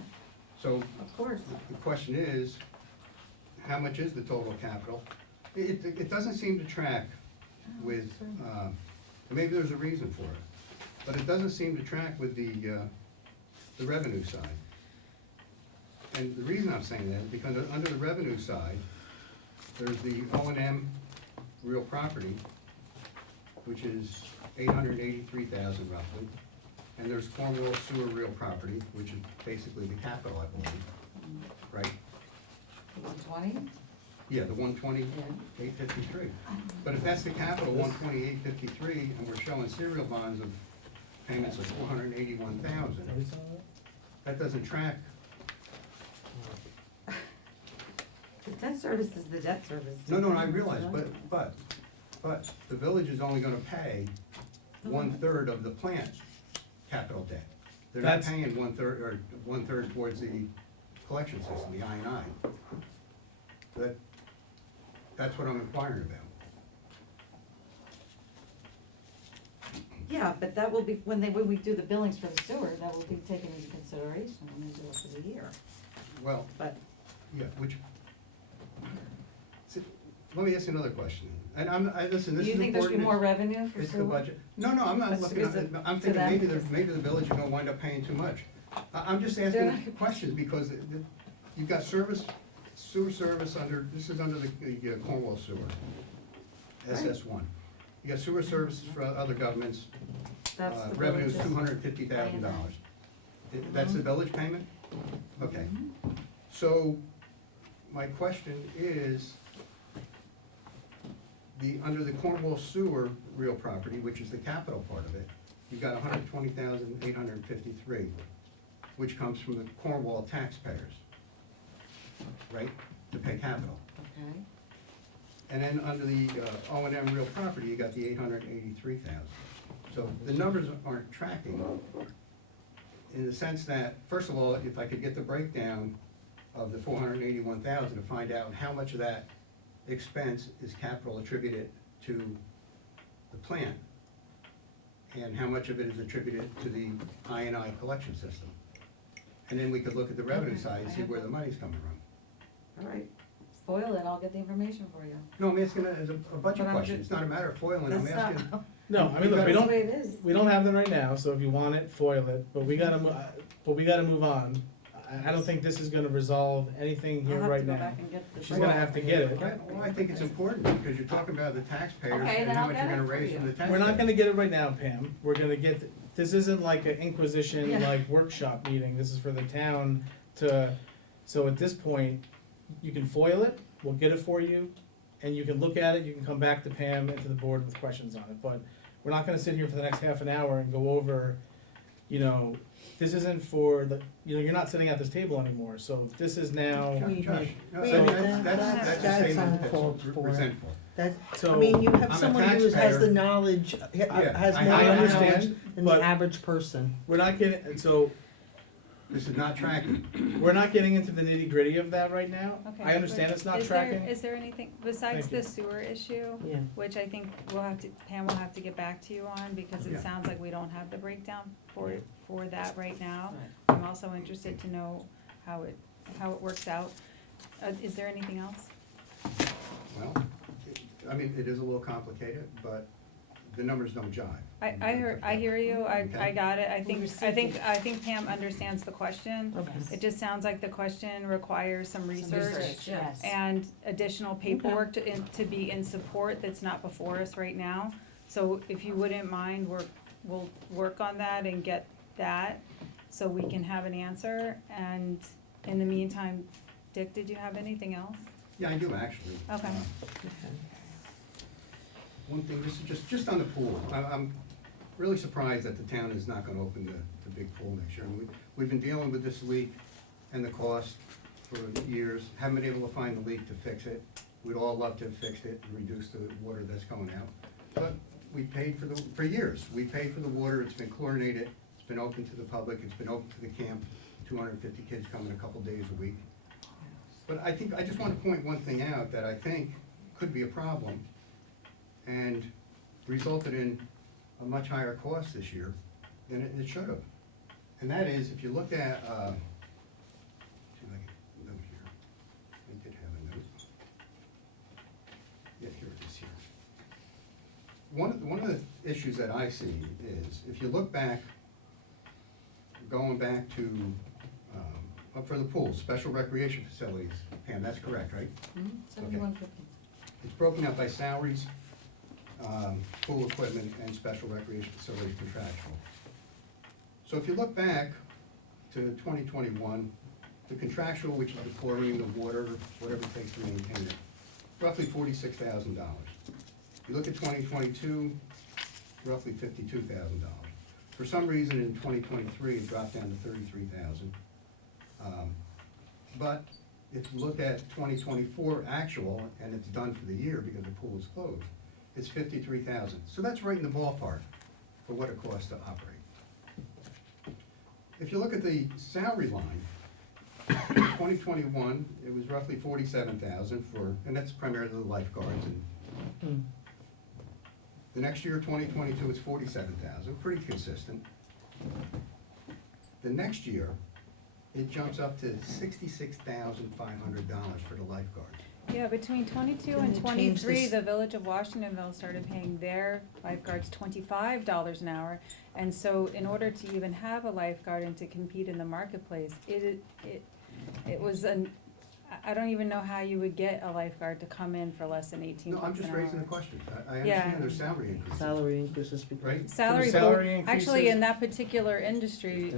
so of course. the question is, how much is the total capital? It doesn't seem to track with, maybe there's a reason for it, but it doesn't seem to track with the revenue side. And the reason I'm saying that is because under the revenue side, there's the O&M real property, which is 883,000 roughly. And there's Cornwall sewer real property, which is basically the capital, I believe, right? 120? Yeah, the 120,853. But if that's the capital, 120,853, and we're showing serial bonds of payments of 481,000, that doesn't track. The debt service is the debt service. No, I realize, but the village is only gonna pay 1/3 of the plant capital debt. They're not That's- paying 1/3, or 1/3 towards the collection system, the I&I. That's what I'm inquiring about. Yeah, but that will be, when we do the billings for the sewer, that will be taken into consideration when we do it for the year, Well, but. yeah, let me ask you another question. And listen, Do this is important. you think there should be more revenue for It's the sewer? budget. No, I'm not That's- looking, is it I'm to thinking them? maybe the village is gonna wind up paying too much. I'm just They're asking not- questions because you've got sewer service this is under the Cornwall sewer, SS1. You got sewer services for other governments, That's the revenue's village's. $250,000. That's the village payment? Okay. Mhm. So, my question is, under the Cornwall sewer real property, which is the capital part of it, you've got 120,853, which comes from the Cornwall taxpayers, right, to pay capital. Okay, And then under the O&M real property, you got the 883,000. So the numbers aren't tracking in the sense that, first of all, if I could get the breakdown of the 481,000 to find out how much of that expense is capital attributed to the plant, and how much of it is attributed to the I&I collection system. And then we could look at the revenue Okay, side and I see have where that. the money's coming from. all right, foil it, I'll get the information for you. No, I'm asking it as a budget But I'm question, ju- it's not a matter of foiling, I'm That's asking. not, No, I mean, look, we that's the don't, way it is. we don't have them right now, so if you want it, foil it, but we gotta move on. I don't think this is gonna resolve anything here right I'll have to go now. back and get the. She's gonna have to get it. Well, I think it's important, because you're talking about the taxpayers Okay, and then how I'll much get you're gonna it for raise from you. the taxpayers. We're not gonna get it right now, Pam, we're gonna get, this isn't like an Inquisition, Yeah. like workshop meeting, this is for the town to, so at this point, you can foil it, we'll get it for you, and you can look at it, you can come back to Pam and to the board with questions on it, but we're not gonna sit here for the next half an hour and go over, you know, this isn't for the, you know, you're not sitting at this table anymore, so this is now, Josh, no, Wait, I mean, that- that's a that's statement uncalled that's for. resentful. That, so. I mean, you I'm have a someone who has taxpayer. the knowledge, Yeah, has I- more I knowledge understand, than but- the average person. We're not getting, and so, This is not tracking. we're not getting into the nitty gritty of that right now. Okay, I understand but it's not is there- tracking. Is there anything, besides Thank you. the sewer issue, Yeah. which I think Pam will have to get back to you on, because it Yeah. sounds like we don't have the breakdown for that right now. Right. I'm also interested to know how it works out. Is there anything else? Well, I mean, it is a little complicated, but the numbers don't jive. I hear you, I Okay. got it, I think received Pam understands the question. Okay. It just sounds like the question requires some research Yes. and additional paperwork to be in support that's not before us right now. So if you wouldn't mind, we'll work on that and get that, so we can have an answer. And in the meantime, Dick, did you have anything else? Yeah, I do, actually. Okay. One thing, this is just on the pool. I'm really surprised that the town is not gonna open the big pool next year. And we've been dealing with this leak and the cost for years, haven't been able to find the leak to fix it. We'd all love to have fixed it and reduced the water that's going out. But we paid for years, we paid for the water, it's been chlorinated, it's been open to the public, it's been open to the camp, 250 kids coming a couple days a week. But I think, I just want to point one thing out that I think could be a problem and resulted in a much higher cost this year than it should have. And that is, if you look at, see if I can note here. I did have a note. Yeah, here it is here. One of the issues that I see is, if you look back, going back to, up for the pool, special recreation facilities, Pam, that's correct, right? 7150. It's broken up by salaries, pool equipment, and special recreation facilities contractual. So if you look back to 2021, the contractual, which is the chlorine, the water, whatever it takes to maintain it, roughly $46,000. You look at 2022, roughly $52,000. For some reason in 2023, it dropped down to $33,000. But if you look at 2024 actual, and it's done for the year because the pool is closed, it's $53,000. So that's right in the ballpark for what it costs to operate. If you look at the salary line, 2021, it was roughly $47,000 for, and that's primarily the lifeguards. And the next year, 2022, it's $47,000, pretty consistent. The next year, it jumps up to $66,500 for the lifeguards. Yeah, between 22 and Didn't they change 23, this- the Village of Washingtonville started paying their lifeguards $25 an hour. And so in order to even have a lifeguard and to compete in the marketplace, it was I don't even know how you would get a lifeguard to come in for less than 18 No, I'm bucks an just hour. raising a question. I Yeah. understand there's salary increases. Salary increases because. Right? Salary, Salary actually, increases. in that particular industry,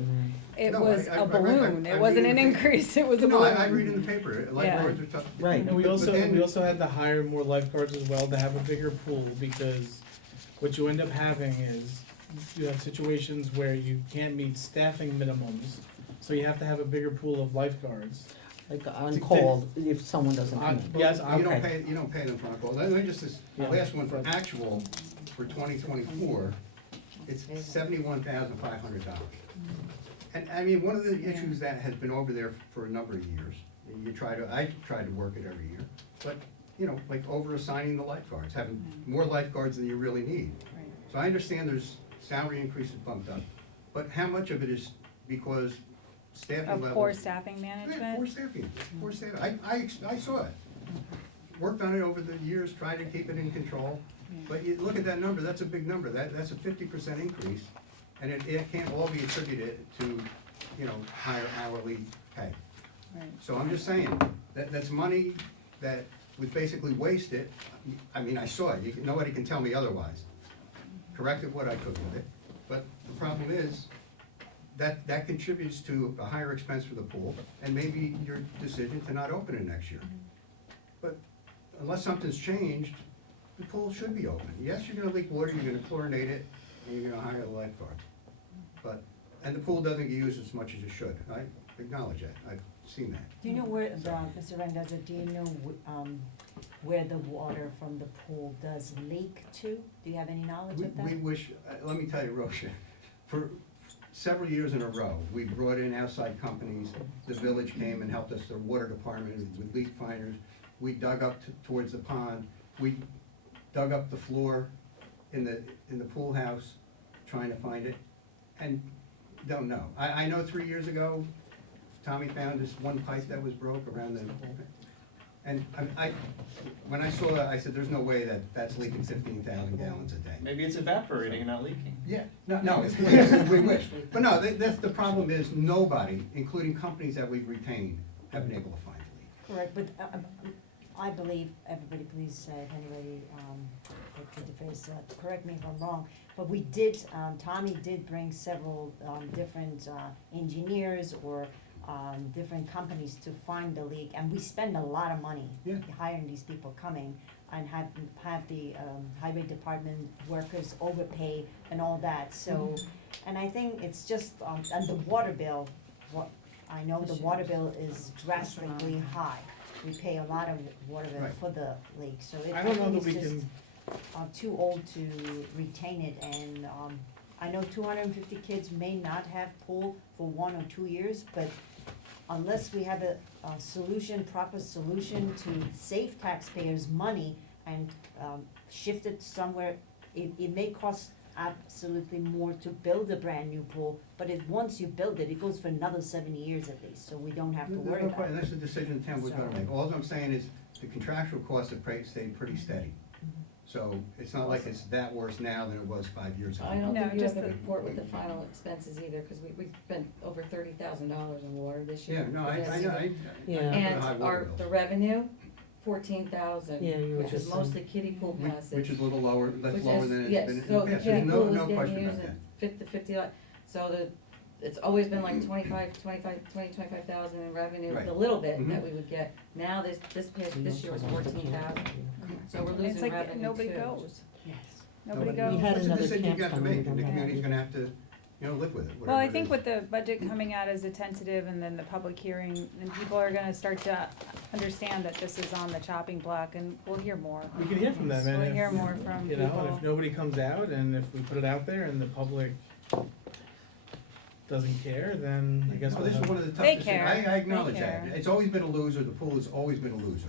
it No, was I a read- balloon. I It wasn't read an in the paper. increase, it was a No, balloon. I read in the paper, lifeguards are tough. Right. And we But also, then- we also had to hire more lifeguards as well to have a bigger pool, because what you end up having is, you have situations where you can't meet staffing minimums, so you have to have a bigger pool of lifeguards. Like on call if someone doesn't come in. Yes, You don't Okay. pay them for on-call. Let me just, this Yeah. last one for actual, for 2024, it's $71,500. And I mean, one of the issues that has been over there for a number of years, and I try to work it every year, but, you know, like over assigning the lifeguards, having more lifeguards than you really need. Right. So I understand there's salary increases bumped up, but how much of it is because staffing Of levels? poor staffing Yeah, management. poor staffing, poor staffing. I saw it. Worked on it over the years, tried to keep it in control. Yeah. But you look at that number, that's a big number. That's a 50% increase. And it can't all be attributed to, you know, higher hourly pay. Right. So I'm just saying, that's money that was basically wasted. I mean, I saw it. Nobody can tell me otherwise. Corrected what I could with it. But the problem is, that contributes to a higher expense for the pool, and maybe your decision to not open it next year. But unless something's changed, the pool should be open. Yes, you're gonna leak water, you're gonna chlorinate it, and you're gonna hire a lifeguard. But, and the pool doesn't get used as much as it should. I acknowledge that, I've seen that. Do you know where, Mr. Randazzo, do you know, where the water from the pool does leak to? Do you have any knowledge of that? We wish, let me tell you, Rosha, for several years in a row, we brought in outside companies. The village came and helped us, the water department with leak finders. We dug up towards the pond. We dug up the floor in the pool house, trying to find it, and don't know. I know 3 years ago, Tommy found this one pipe that was broke around the, and when I saw it, I said, there's no way that's leaking 15,000 gallons a day. Maybe it's evaporating and not leaking. Yeah, no, we wish. But no, that's, the problem is, nobody, including companies that we've retained, have been able to find a leak. Correct, but I believe, everybody please, if anybody, could defend, correct me if I'm wrong, but we did, Tommy did bring several, different, engineers or, different companies to find the leak, and we spend a lot of money Yeah. hiring these people coming and have the, highway department workers overpay and all that, so, and I think it's just, and the water bill, I know the water bill is drastically high. We pay a lot of water bill Right. for the leak, so I don't know think that we it's just, can, too old to retain it, and, I know 250 kids may not have pool for 1 or 2 years, but, unless we have a solution, proper solution to save taxpayers' money and, shift it somewhere, it may cost absolutely more to build a brand new pool, but once you build it, it goes for another 70 years at least, so we don't have to worry about it. That's a decision the town was gonna So- make. All I'm saying is the contractual costs have stayed pretty steady. So it's not like it's that worse now than it was 5 years ago. I don't No, think you just have a the- report with the final expenses either, cause we've spent over $30,000 in water this year. Yeah, no, I Is that know, either? Yeah. And high water our, bills. the revenue, 14,000, Yeah, you were which is just saying. mostly kiddie pool passes. Which is a little lower, Which that's lower is- than it's yes, been in so the the past. kiddie There's pool no was question getting about used that. at 50, so it's always been like 25,000 in revenue, Right. the little bit Mhm. that we would get. Now this year was 14,000, so we're And it's losing like revenue too. nobody goes, Yes. nobody We goes. had That's a another decision you camp got to coming, make, we and the don't have community's gonna have to, live with it, Well, I whatever it think is. with the budget coming out as a tentative and then the public hearing, and people are gonna start to understand that this is on the chopping block, and we'll hear more. We can hear from them, and We'll hear if, more from you know, and if people. nobody comes out, and if we put it out there and the public doesn't care, then I guess Well, we'll this is have. one of the tough They decisions. care. I acknowledge They that. care. It's always been a loser, the pool has always been a loser.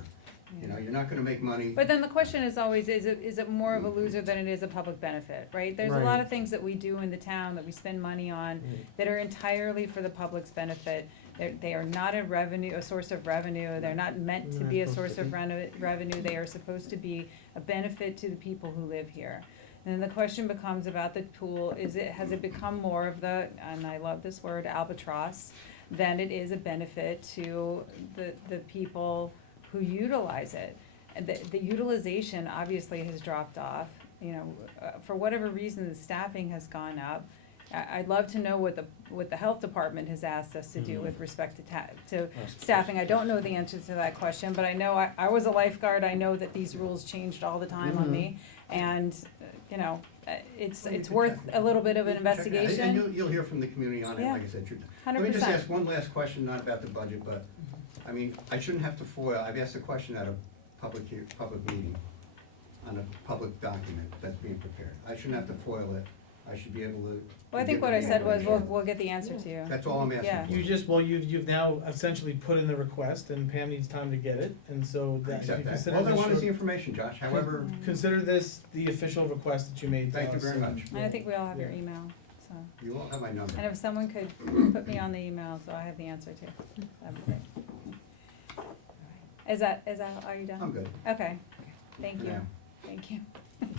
You know, you're not gonna make money. But then the question is always, is it more of a loser than it is a public benefit, right? There's a lot Right. of things that we do in the town that we spend money on that are entirely for the public's benefit. They are not a source of revenue, they're not meant to be a source of revenue, they are supposed to be a benefit to the people who live here. And then the question becomes about the pool, has it become more of the, and I love this word, albatross, than it is a benefit to the people who utilize it? And the utilization obviously has dropped off, you know, for whatever reason, the staffing has gone up. I'd love to know what the health department has asked us to do with respect to staffing. I don't know the answer to that question, but I know I was a lifeguard, I know that these rules changed all the time on me. And, you know, it's worth a little bit of an You can check it out. And investigation, you'll hear from the community on it, Yeah. like I said. 100%. Let me just ask one last question, not about the budget, but, I mean, I shouldn't have to foil, I've asked a question at a public meeting, on a public document that's being prepared. I shouldn't have to foil it, I should be able to. Well, I think give what I the said was, information. we'll get the answer to you. That's all I'm Yeah. asking You for. just, well, you've now essentially put in the request, and Pam needs time to get it, and so I that, if accept you that. consider All I this want is the your- information, Josh, however, consider this the official request that you made to us. thank you very and- much. And I think we all have your Yeah. email, so. You all have my number. And if someone could put me on the email, so I have the answer too, that'd be great. Is that, are you done? I'm good. Okay, thank for you, now. thank you.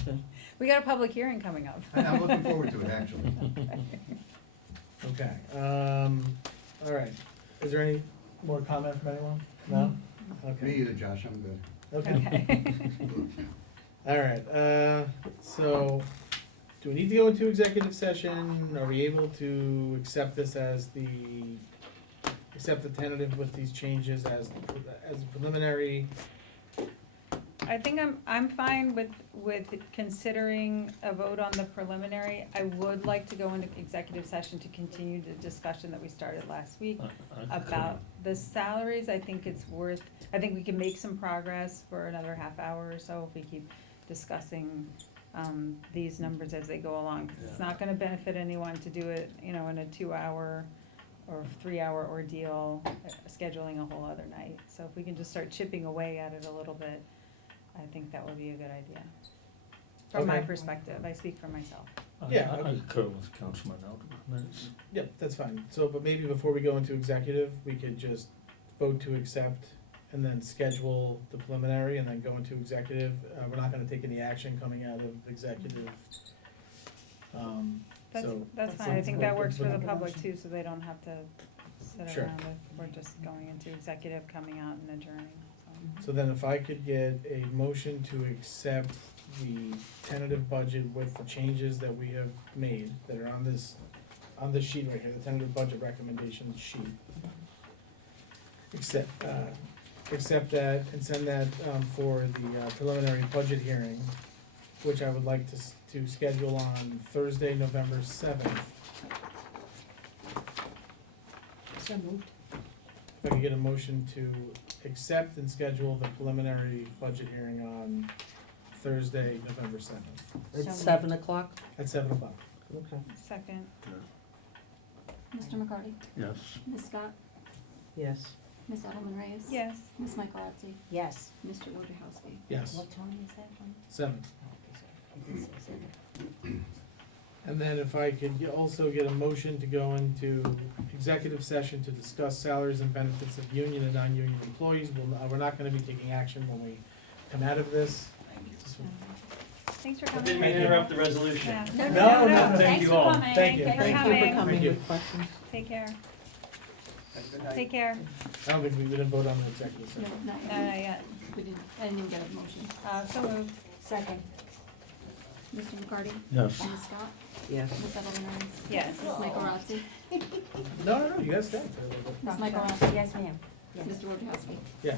Okay. We got a public hearing coming up. I'm looking forward to it, actually. Okay, all right. Is there any more comment from anyone? No? Me Okay, either, Josh, I'm good. okay. Okay. All right, so, do we need to go into executive session? Are we able to accept this as accept the tentative with these changes as preliminary? I think I'm fine with considering a vote on the preliminary. I would like to go into executive session to continue the discussion that we started last week about the salaries. I think we can make some progress for another half hour or so if we keep discussing these numbers as they go along. 'Cause it's not gonna benefit anyone to do it, you know, in a 2-hour or 3-hour ordeal, scheduling a whole other night. So if we can just start chipping away at it a little bit, I think that would be a good idea. From my Okay. perspective, I speak for myself. Yeah, I okay. concur with Councilman Elder. Yep, that's fine. So, but maybe before we go into executive, we could just vote to accept and then schedule the preliminary and then go into executive. We're not gonna take any action coming out of executive. That's, So- that's fine, I think that works for the public too, so they don't have to sit Sure. around if we're just going into executive, coming out and adjourning, so. So then if I could get a motion to accept the tentative budget with the changes that we have made that are on this sheet right here, the tentative budget recommendation sheet. Accept that and send that, for the preliminary budget hearing, which I would like to schedule on Thursday, November 7th. So moved. If I could get a motion to accept and schedule the preliminary budget hearing on Thursday, November 7th, So It's 7 o'clock? at 7 o'clock. Okay. Second, Mr. McCarty? Yes. Ms. Scott? Yes. Ms. Edelman Reyes? Yes. Ms. Michaelozzi? Yes. Mr. Wojciechowski? Yes, What time is that from? 7. Okay, so it did say seven. And then if I could also get a motion to go into executive session to discuss salaries and benefits of union and non-union employees. We're not gonna be taking action when we come out of this. Just- Thanks for I coming. didn't mean to Thank you. interrupt the resolution. Yeah. No, no, Thank Thanks you for all. coming. Thank you. Thanks for Thank you coming. for coming Thank you. with questions. Take care. Have a good night. Take care. I don't think we didn't vote on the executive No, session. not No, yet. not yet. We didn't, I didn't even get a motion. So moved. Second. Mr. McCarty? Yes. Ms. Scott? Yes. Ms. Edelman Reyes? Yes. Ms. Michaelozzi? No, you guys stay for a little bit. Ms. Michaelozzi? Yes, ma'am. Yes. Mr. Wojciechowski? Yes.